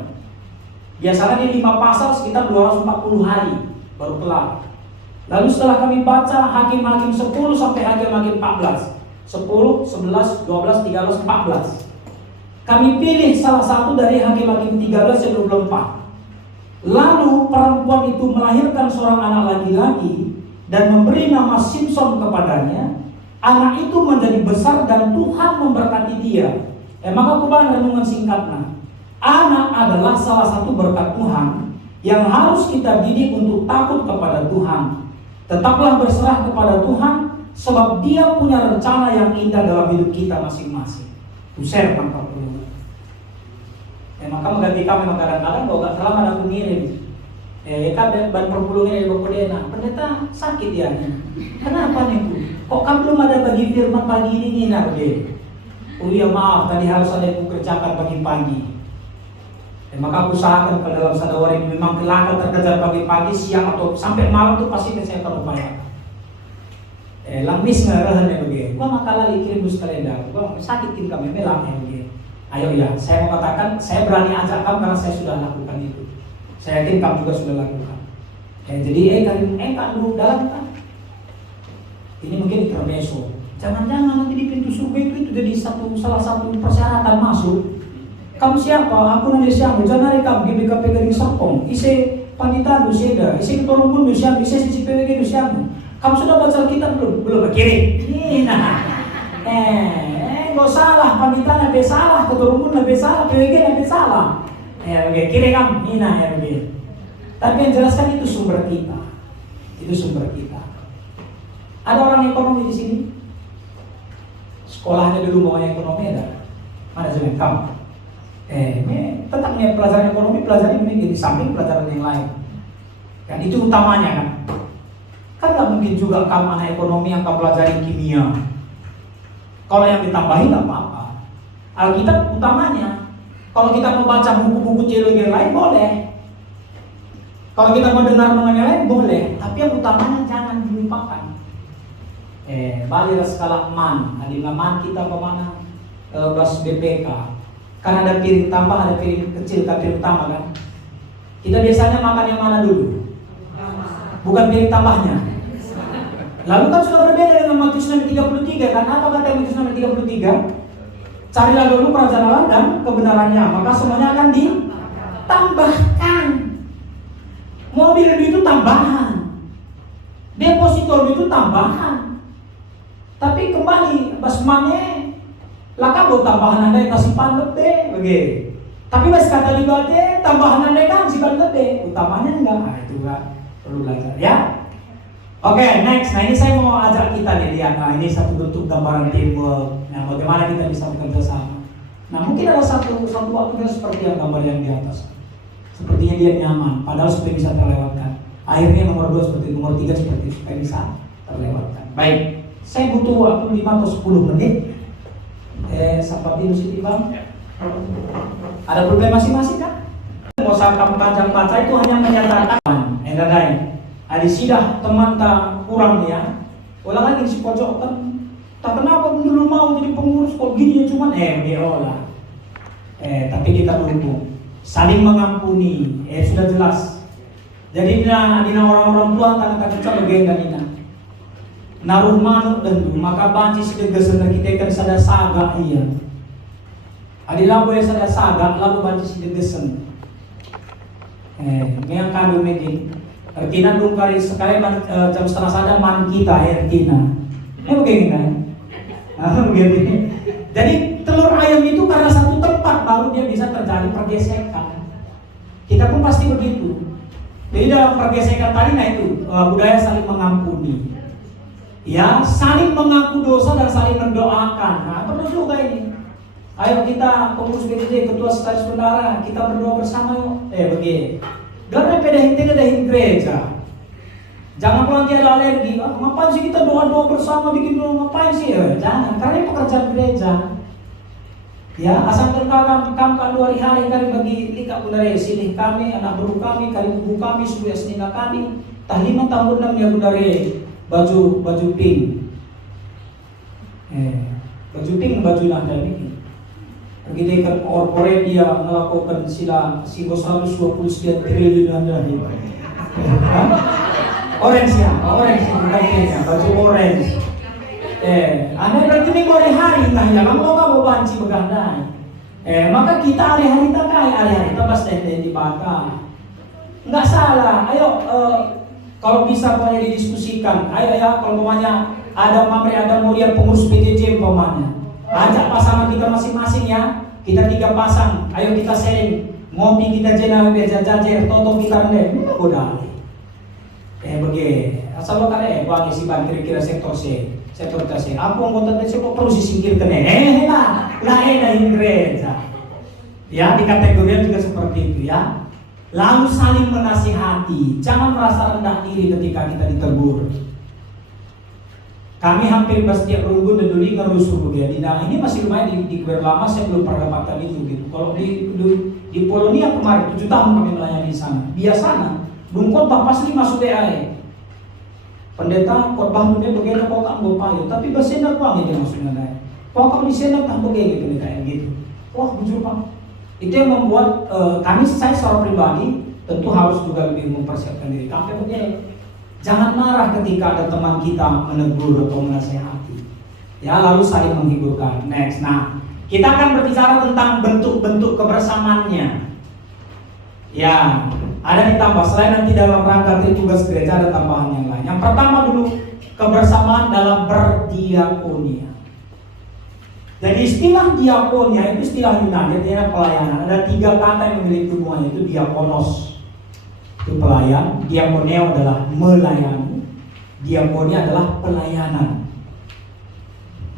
Biasanya di 5 pasal sekitar 240 hari baru kelar. Lalu setelah kami baca Hakim-Hakim 10 sampai Hakim-Hakim 14, 10, 11, 12, 13, 14. Kami pilih salah satu dari Hakim-Hakim 13 yang 24. Lalu perempuan itu melahirkan seorang anak laki-laki dan memberi nama Simpson kepadanya. Anak itu menjadi besar dan Tuhan memberkati dia. Maka kubah renungan singkatnya. Anak adalah salah satu berkat Tuhan yang harus kita didik untuk takut kepada Tuhan. Tetaplah berserah kepada Tuhan sebab Dia punya rencana yang indah dalam hidup kita masing-masing. Share tanpa perlu. Maka mengganti kami kadang-kadang kalau gak selama aku ngirim. Kan ban perpulungnya di Bapodena. Pendeta sakit ya. Kenapa nih Bu? Kok kan belum ada bagi firman pagi ini nih nak deh. Oh iya maaf, tadi harus ada yang kerjakan pagi-pagi. Maka aku usahakan kalau dalam sadawari ini memang kelakar terkejar pagi-pagi, siang atau sampai malam tuh pasti saya akan upayakan. Langmis ngarahan ya begini. Gua makalah kirim bus kalender. Gua sakitin kami melang ya begini. Ayo ya, saya mau katakan saya berani ajak kamu karena saya sudah lakukan itu. Saya yakin kamu juga sudah lakukan. Jadi kamu dalam kan. Ini mungkin intermezzo. Jangan-jangan nanti di pintu surga itu jadi salah satu persyaratan masuk. Kamu siapa? Aku nanti siapa? Jangan rekam GBKP Gading Serpong. Isi panitia dusida, isi ketua pun dusida, isi sisi PWG dusida. Kamu sudah baca kitab belum? Belum kirim. Nah, nggak salah panitia nabi salah, ketua pun nabi salah, PWG nabi salah. Kirim kamu. Nah ya begini. Tapi yang jelaskan itu sumber kita. Itu sumber kita. Ada orang ekonomi di sini? sekolahnya dulu mau ekonomi ada. Mana sih kamu? Tentang pelajaran ekonomi, pelajaran ini di samping pelajaran yang lain. Dan itu utamanya kan. Kan nggak mungkin juga kamu anak ekonomi yang kamu pelajari kimia. Kalau yang ditambahin nggak apa-apa. Alkitab utamanya. Kalau kita membaca buku-buku teologi yang lain boleh. Kalau kita mendengar mengenai lain boleh. Tapi yang utamanya jangan dilupakan. Balik skala man. Adillah man kita kemana? Bas BPK. Kan ada piring tambah, ada piring kecil, piring utama kan. Kita biasanya makan yang mana dulu? Bukan piring tambahnya. Lalu kan sudah berbeda dengan Matius 6:33 kan? Apa kata Matius 6:33? Carilah dulu kerajaan Allah dan kebenarannya, maka semuanya akan ditambahkan. Mobil itu tambahan, deposito itu tambahan. Tapi kembali basmane, laka buat tambahan anda yang kasih pan lebih, begitu. Tapi mas kata dibate tambahan anda kan si pan lebih, utamanya enggak. Nah, itu kan perlu belajar ya. Oke, next. Nah ini saya mau ajak kita nih lihat. Nah ini satu bentuk gambaran teamwork. Nah bagaimana kita bisa bekerja sama. Nah mungkin ada satu waktunya seperti yang gambar yang di atas. Sepertinya dia nyaman, padahal supaya bisa terlewatkan. Akhirnya nomor 2 seperti nomor 3 seperti supaya bisa terlewatkan. Baik, saya butuh waktu 5 atau 10 menit. Seperti Siti Bang. Ada problem masing-masing kan? Mau kamu panjang baca itu hanya menyatakan. Ada sidah teman tak kurang ya. Ulang lagi si pojok kan. Tak kenapa dulu mau jadi pengurus kok gini ya cuman dia olah. Tapi kita dukung. Saling mengampuni. Sudah jelas. Jadi dina orang-orang tua tak coba geng dina. Naruh manuk dan maka banci sedega sedar kita kan sada saga iya. Adilah boleh sada saga lalu banci sedega sen. Yang kado meeting. Erkina dong kali sekali jam setengah sada man kita Erkina. Begini kan? Begini. Jadi telur ayam itu karena satu tempat baru dia bisa terjadi pergesekan. Kita pun pasti begitu. Jadi dalam pergesekan tadi nah itu budaya saling mengampuni. Ya, saling mengaku dosa dan saling mendoakan. Nah, perlu juga ini. Ayo kita pengurus BDJ, ketua sekretaris bendara, kita berdoa bersama yuk. Begini. Dan pedahin gereja. Jangan kalau nanti ada alergi. Ngapain sih kita doa-doa bersama bikin doa ngapain sih? Jangan, karena ini pekerjaan gereja. Ya, asal terkagam kamu 2 hari kali bagi lika bundare silih kami, anak baru kami, kali buku kami, subuh senina kami. Tah 5 tahun enam ya bundare baju pink. Baju pink baju nanda ini. Begitu kan korporat dia melakukan si bos 120 sekian triliun Anda ini. Orange ya, orange bukan baju orange. Anda berarti minggu hari nah ya kamu banci begandai. Maka kita hari-hari tak kaya, hari-hari kita pasti dibakar. Enggak salah. Ayo kalau bisa pokoknya didiskusikan. Ayo ya kalau pokoknya ada mulia pengurus PJJ pokoknya. Ajak pasangan kita masing-masing ya. Kita 3 pasang. Ayo kita sharing. Ngopi kita jenah jajar toto kita ndek. Udah. Begini. Asal lo kan bagi si ban kira-kira sektor C. Sektor C. Aku anggota TC kok perlu disingkirkan lah ini gereja. Ya di kategori juga seperti itu ya. Lalu saling menasihati. Jangan merasa rendah diri ketika kita ditegur. Kami hampir setiap Runggun dan Duli ngerusuh begitu. Nah ini masih lumayan di kuliah lama saya belum pernah dapatkan itu gitu. Kalau di Polonia kemarin 7 tahun kami melayani di sana. Biasanya belum khotbah pasti masuk DAE. Pendeta khotbah dunia begitu kok kan payu. Tapi bersenat bang itu maksudnya DAE. Kok kamu di senat tak begitu pendeta gitu. Wah bujur pak. Itu yang membuat saya secara pribadi tentu harus juga lebih mempersiapkan diri. Kami begini. Jangan marah ketika ada teman kita menegur atau menasehati. Ya, lalu saling menghiburkan. Next. Nah, kita akan berbicara tentang bentuk-bentuk kebersamaannya. Ya, ada ditambah. Selain nanti dalam rangka tugas gereja ada tambahan yang lain. Yang pertama dulu, kebersamaan dalam berdiakonia. Jadi istilah diakonia itu istilah Yunani, artinya pelayanan. Ada 3 kata yang memiliki hubungannya, itu diakonos. Itu pelayan, diakoneo adalah melayani, diakonia adalah pelayanan.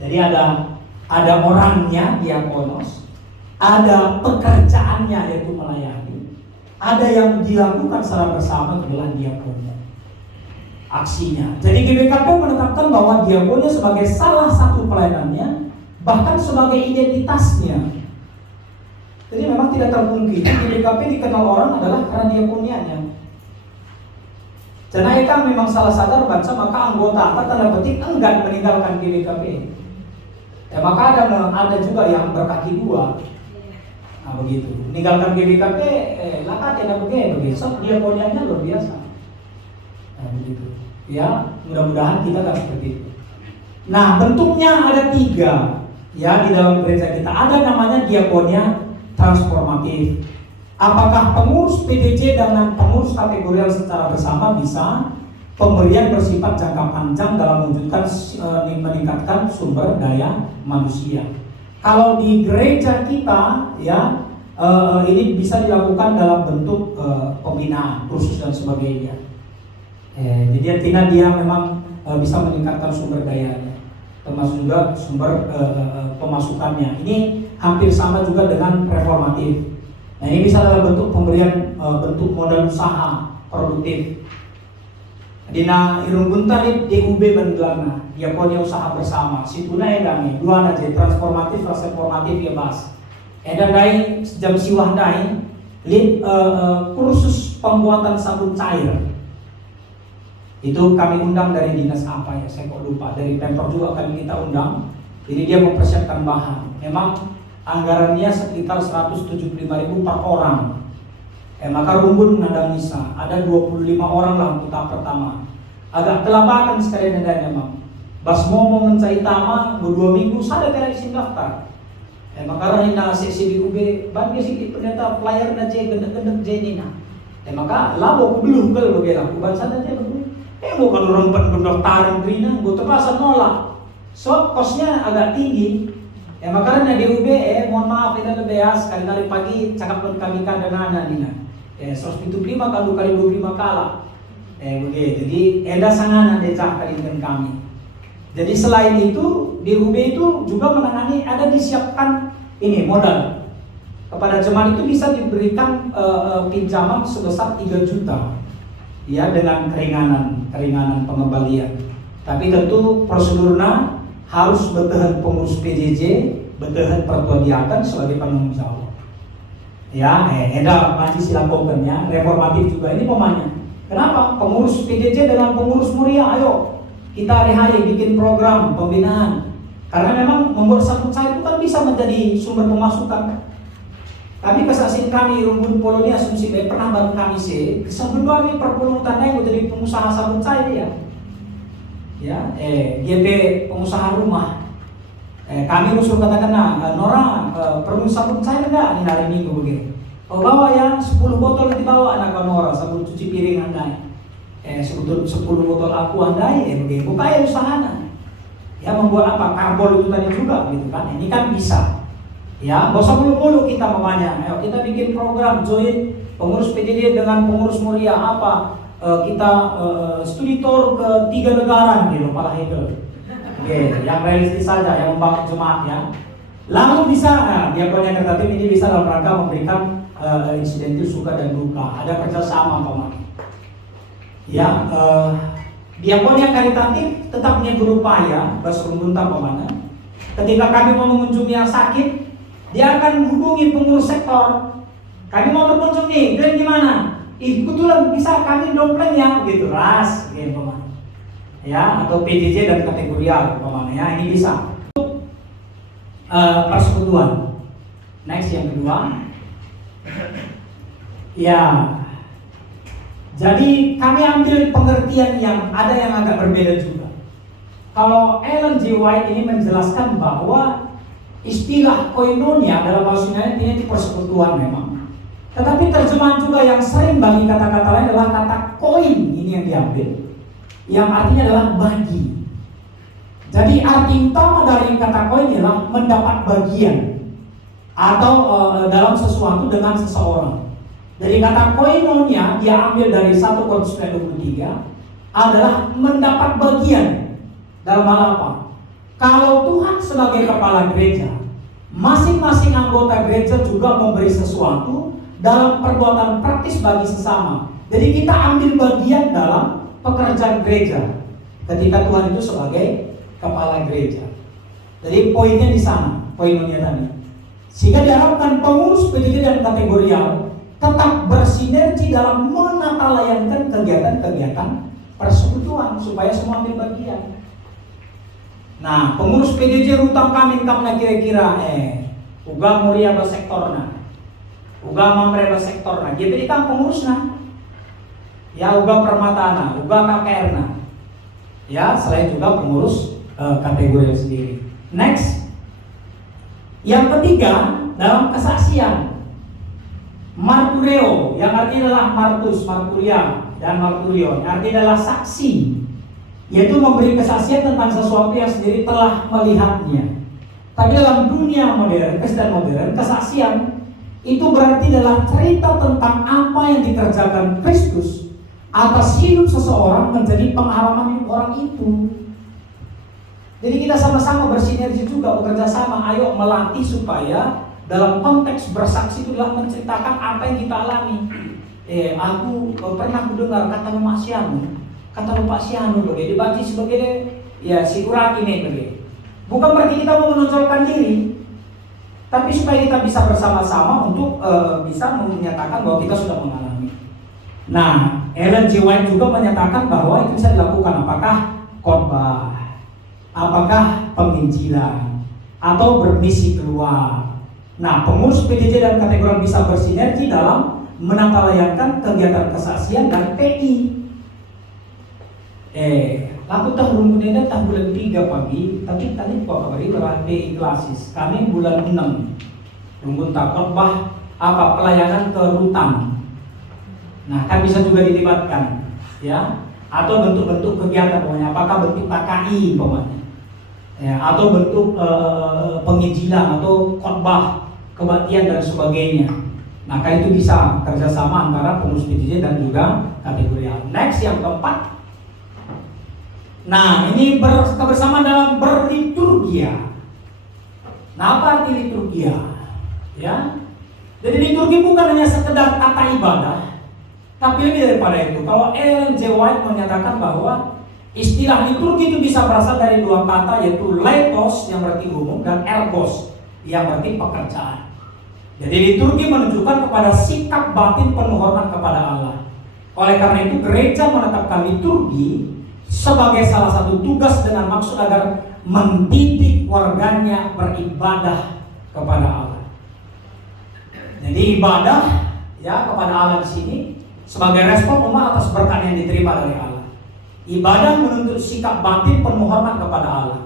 Jadi ada ada orangnya diakonos, ada pekerjaannya yaitu melayani, ada yang dilakukan secara bersama adalah diakonia. Aksinya. Jadi GBKP menetapkan bahwa diakonia sebagai salah satu pelayanannya, bahkan sebagai identitasnya. Jadi memang tidak termungkin GBKP dikenal orang adalah karena diakonianya. Karena Eka memang salah sadar bangsa, maka anggota tanda petik enggan meninggalkan GBKP. Ya, maka ada juga yang berkaki dua. Nah begitu. Meninggalkan GBKP, lakat ya begitu. So diakonianya luar biasa. Nah begitu. Ya, mudah-mudahan kita nggak seperti itu. Nah bentuknya ada 3 ya di dalam gereja kita. Ada namanya diakonia transformatif. Apakah pengurus PDJ dengan pengurus kategorial secara bersama bisa pemberian bersifat jangka panjang dalam mewujudkan meningkatkan sumber daya manusia. Kalau di gereja kita ya ini bisa dilakukan dalam bentuk pembinaan, kursus dan sebagainya. Jadi artinya dia memang bisa meningkatkan sumber dayanya, termasuk juga sumber pemasukannya. Ini hampir sama juga dengan reformatif. Nah ini bisa dalam bentuk pemberian bentuk modal usaha produktif. Dina irung buntalit DUB Bandelana, diakonia usaha bersama. Situna kami dua aja transformatif, transformatif ya bas. Dan dai jam siwah dai lid kursus pembuatan sabun cair. Itu kami undang dari dinas apa ya, saya kok lupa. Dari Pemprov juga kami kita undang. Jadi dia mempersiapkan bahan. Memang anggarannya sekitar 175.000 per orang. Maka rumbun nada misa. Ada 25 orang lah untuk tahap pertama. Agak kelabakan sekali nadanya memang. Bas mau mencari tama 2 minggu sada kira isi daftar. Maka rahina seksi DUB bangga sih ternyata player na je gendek-gendek je nina. Maka labo ku belum kalau begitu. Ku bangsa na je betul. Bukan orang pendaftaran grina, gue terpaksa nolak. So kosnya agak tinggi. Makanya DUB mohon maaf kita lebih ya sekali-kali pagi cakap kami kadang-kadang nina. 175 kali 25 kala. Begitu. Jadi ada sanganan desa kali dengan kami. Jadi selain itu DUB itu juga menangani ada disiapkan ini modal kepada jemaat itu bisa diberikan pinjaman sebesar 3 juta. Ya dengan keringanan pengembalian. Tapi tentu prosedurnya harus bertahan pengurus PJJ, bertahan pertua diakan sebagai penanggung jawab. Ya, ada masih silakokannya, reformatif juga ini pemanya. Kenapa? Pengurus PJJ dengan pengurus Muria, ayo kita hari bikin program pembinaan. Karena memang membuat sabun cair itu kan bisa menjadi sumber pemasukan. Kami kesaksian kami rumpun Polonia asumsi pernah bareng kami sih sebelum kami perpuluhan yang menjadi pengusaha sabun cair ya GP pengusaha rumah kami usul katakan Nora perlu sabun cair enggak ini hari minggu begitu bawa ya 10 botol dibawa anak Nora sabun cuci piring andai 10 botol aku andai begitu buka ya usahana ya membuat apa karbon itu tadi juga gitu kan ini kan bisa. Ya, gak usah mulu-mulu kita mamanya. Ayo kita bikin program join pengurus PJJ dengan pengurus Muria apa? Kita studi tour ke 3 negara gitu, Pak Hegel. Oke, yang realistis saja, yang membangun jemaat ya. Lalu bisa, diakonia karitatif ini bisa dalam rangka memberikan insidentil suka dan duka. Ada kerjasama Pak. Ya, diakonia karitatif tetap punya berupaya berserumpuntan Pak. Ketika kami mau mengunjungi yang sakit, dia akan hubungi pengurus sektor. Kami mau berkunjung nih, kalian gimana? Kebetulan bisa kami dompleng ya, gitu ras, gitu paman. Ya, atau PJJ dan kategorial, paman ya, ini bisa. Persekutuan. Next yang kedua. Ya. Jadi kami ambil pengertian yang ada yang agak berbeda juga. Kalau Ellen G. White ini menjelaskan bahwa istilah koinonia dalam bahasa Yunani ini persekutuan memang. Tetapi terjemahan juga yang sering bagi kata-kata lain adalah kata koin ini yang diambil. Yang artinya adalah bagi. Jadi arti utama dari kata koin adalah mendapat bagian atau dalam sesuatu dengan seseorang. Jadi kata koinonia dia ambil dari 1 Korintus 23 adalah mendapat bagian dalam hal apa? Kalau Tuhan sebagai kepala gereja, masing-masing anggota gereja juga memberi sesuatu dalam perbuatan praktis bagi sesama. Jadi kita ambil bagian dalam pekerjaan gereja ketika Tuhan itu sebagai kepala gereja. Jadi poinnya di sana, poinnya tadi. Sehingga diharapkan pengurus PJJ dan kategorial tetap bersinergi dalam menatalayankan kegiatan-kegiatan persekutuan supaya semua ambil bagian. Nah, pengurus PJJ rutang kami kamna kira-kira uga muria sektorna. Uga mamre sektorna. Jadi kan pengurusna. Ya uga permatana, uga KKR-na. Ya, selain juga pengurus kategori sendiri. Next. Yang ketiga, dalam kesaksian. Martureo, yang artinya adalah martus, marturia, dan marturio, yang artinya adalah saksi, yaitu memberi kesaksian tentang sesuatu yang sendiri telah melihatnya. Tapi dalam dunia modern, Kristen modern, kesaksian itu berarti adalah cerita tentang apa yang dikerjakan Kristus atas hidup seseorang menjadi pengalaman hidup orang itu. Jadi kita sama-sama bersinergi juga, bekerja sama, ayo melatih supaya dalam konteks bersaksi itu adalah menceritakan apa yang kita alami. Aku pernah mendengar kata Bapak Sianu, dibaca sebagai ya si uraki nih begitu. Bukan berarti kita mau menonjolkan diri, tapi supaya kita bisa bersama-sama untuk bisa menyatakan bahwa kita sudah mengalami. Nah, Ellen G. White juga menyatakan bahwa itu bisa dilakukan apakah khotbah, apakah penginjilan, atau bermisi keluar. Nah, pengurus PJJ dan kategori bisa bersinergi dalam menatalayankan kegiatan kesaksian dan PI. Aku tahu rumputnya datang bulan 3 pagi, tapi tadi kok kabari berada PI klasis. Kami bulan 6. Rumput takut apa pelayanan ke rutan. Nah, kan bisa juga dilibatkan, ya. Atau bentuk-bentuk kegiatan, pokoknya apakah bentuk KKI, pokoknya. Ya, atau bentuk penginjilan atau khotbah, kebaktian dan sebagainya. Nah, kan itu bisa kerjasama antara pengurus PJJ dan juga kategorial. Next, yang keempat. Nah, ini kebersamaan dalam berliturgia. Nah, apa arti liturgia? Ya, jadi liturgi bukan hanya sekedar kata ibadah, tapi lebih daripada itu. Kalau Ellen G. White menyatakan bahwa istilah liturgi itu bisa berasal dari dua kata, yaitu leitos yang berarti umum dan ergos yang berarti pekerjaan. Jadi liturgi menunjukkan kepada sikap batin penuh hormat kepada Allah. Oleh karena itu gereja menetapkan liturgi sebagai salah satu tugas dengan maksud agar mendidik warganya beribadah kepada Allah. Jadi ibadah ya kepada Allah di sini sebagai respon umat atas berkat yang diterima dari Allah. Ibadah menuntut sikap batin penuh hormat kepada Allah.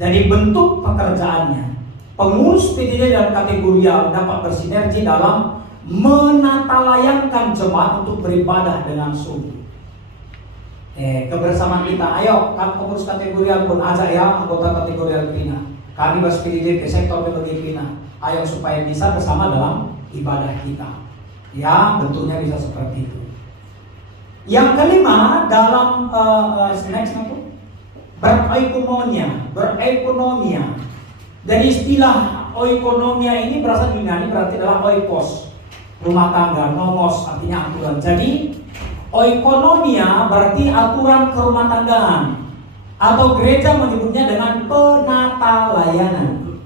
Dari bentuk pekerjaannya, pengurus PJJ dan kategorial dapat bersinergi dalam menatalayankan jemaat untuk beribadah dengan sungguh. Kebersamaan kita, ayo pengurus kategorial pun ajak ya anggota kategorial Pina. Kami bas PJJ ke sektor PBG Pina. Ayo supaya bisa bersama dalam ibadah kita. Ya bentuknya bisa seperti itu. Yang kelima dalam next itu berekonomia. Dari istilah oikonomia ini berasal dari Yunani, berarti adalah oikos, rumah tangga, nomos artinya aturan. Jadi oikonomia berarti aturan kerumah tanggaan, atau gereja menyebutnya dengan penata layanan.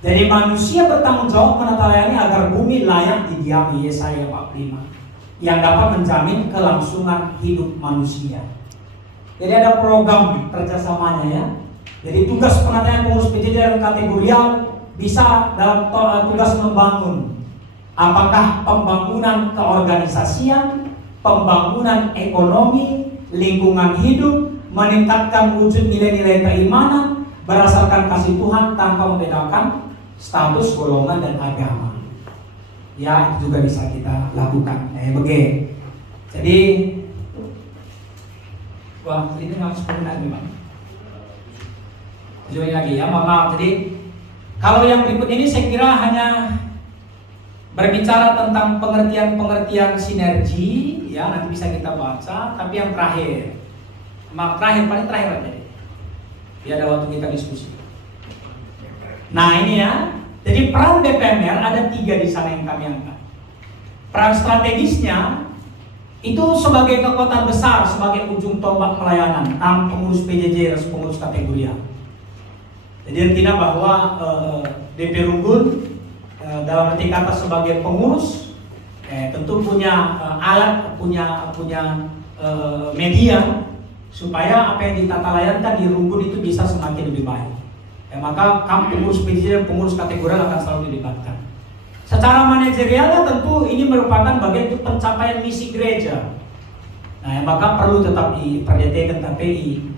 Jadi manusia bertanggung jawab menata layani agar bumi layak didiami, Yesaya 45, yang dapat menjamin kelangsungan hidup manusia. Jadi ada program kerjasamanya ya. Jadi tugas penataan pengurus PJJ dan kategorial bisa dalam tugas membangun. Apakah pembangunan keorganisasian, pembangunan ekonomi, lingkungan hidup, meningkatkan wujud nilai-nilai keimanan berdasarkan kasih Tuhan tanpa membedakan status, golongan, dan agama. Ya, itu juga bisa kita lakukan. Begini. Jadi, wah, ini harus benar memang. Join lagi ya, maaf. Jadi, kalau yang berikut ini saya kira hanya berbicara tentang pengertian sinergi, ya nanti bisa kita baca. Tapi yang terakhir, paling terakhir aja. Biar ada waktu kita diskusi. Nah ini ya, jadi peran BPMR ada 3 di sana yang kami angkat. Peran strategisnya itu sebagai kekuatan besar, sebagai ujung tombak pelayanan pengurus PJJ dan pengurus kategori A. Jadi artinya bahwa DP Runggun dalam arti kata sebagai pengurus tentu punya alat, punya media supaya apa yang ditata layankan di Runggun itu bisa semakin lebih baik. Maka pengurus PJJ dan pengurus kategori akan selalu dilibatkan. Secara manajerialnya tentu ini merupakan bagian untuk pencapaian misi gereja. Nah, maka perlu tetap diperhatikan KPI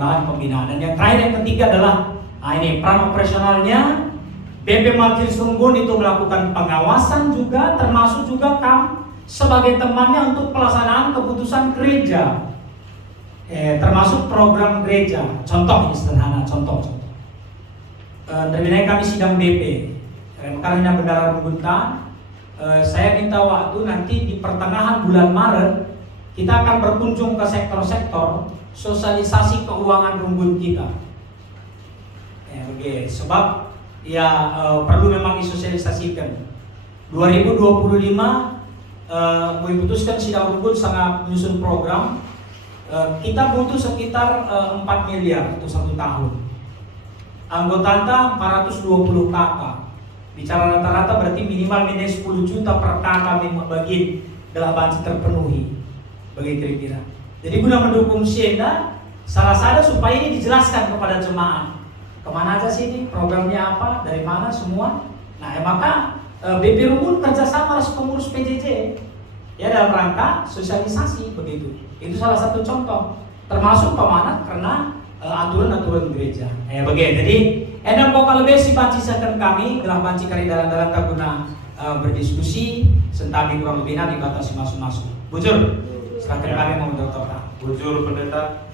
bahan pembinaan. Dan yang terakhir, yang ketiga adalah ini peran operasionalnya. BP Majelis Runggun itu melakukan pengawasan juga, termasuk juga sebagai temannya untuk pelaksanaan keputusan gereja, termasuk program gereja. Contoh ini sederhana, contoh. Terminal kami sidang BP, karena Bendara Rungguntan, saya minta waktu nanti di pertengahan bulan Maret kita akan berkunjung ke sektor-sektor sosialisasi keuangan Runggun kita. Sebab ya perlu memang disosialisasikan. 2025 memutuskan sidang Runggun sangat menyusun program. Kita butuh sekitar 4 miliar untuk 1 tahun. Anggota 420 kakak. Bicara rata-rata berarti minimal 10 juta per kakak bagi dalam banci terpenuhi. Bagi kira-kira. Jadi guna mendukung Sienda, salah satu supaya ini dijelaskan kepada jemaat. Kemana aja sih ini, programnya apa, dari mana semua. Nah maka BP Runggun kerjasama dengan pengurus PJJ ya dalam rangka sosialisasi begitu. Itu salah satu contoh. Termasuk pemanah karena aturan-aturan gereja. Begini. Jadi edang pokal lebih si bancisakan kami dalam banci kari dalam-dalam guna berdiskusi sentami kurang lebihnya dibatasi masuk-masuk. Bujur, silakan kami mau dokter. Bujur pendeta.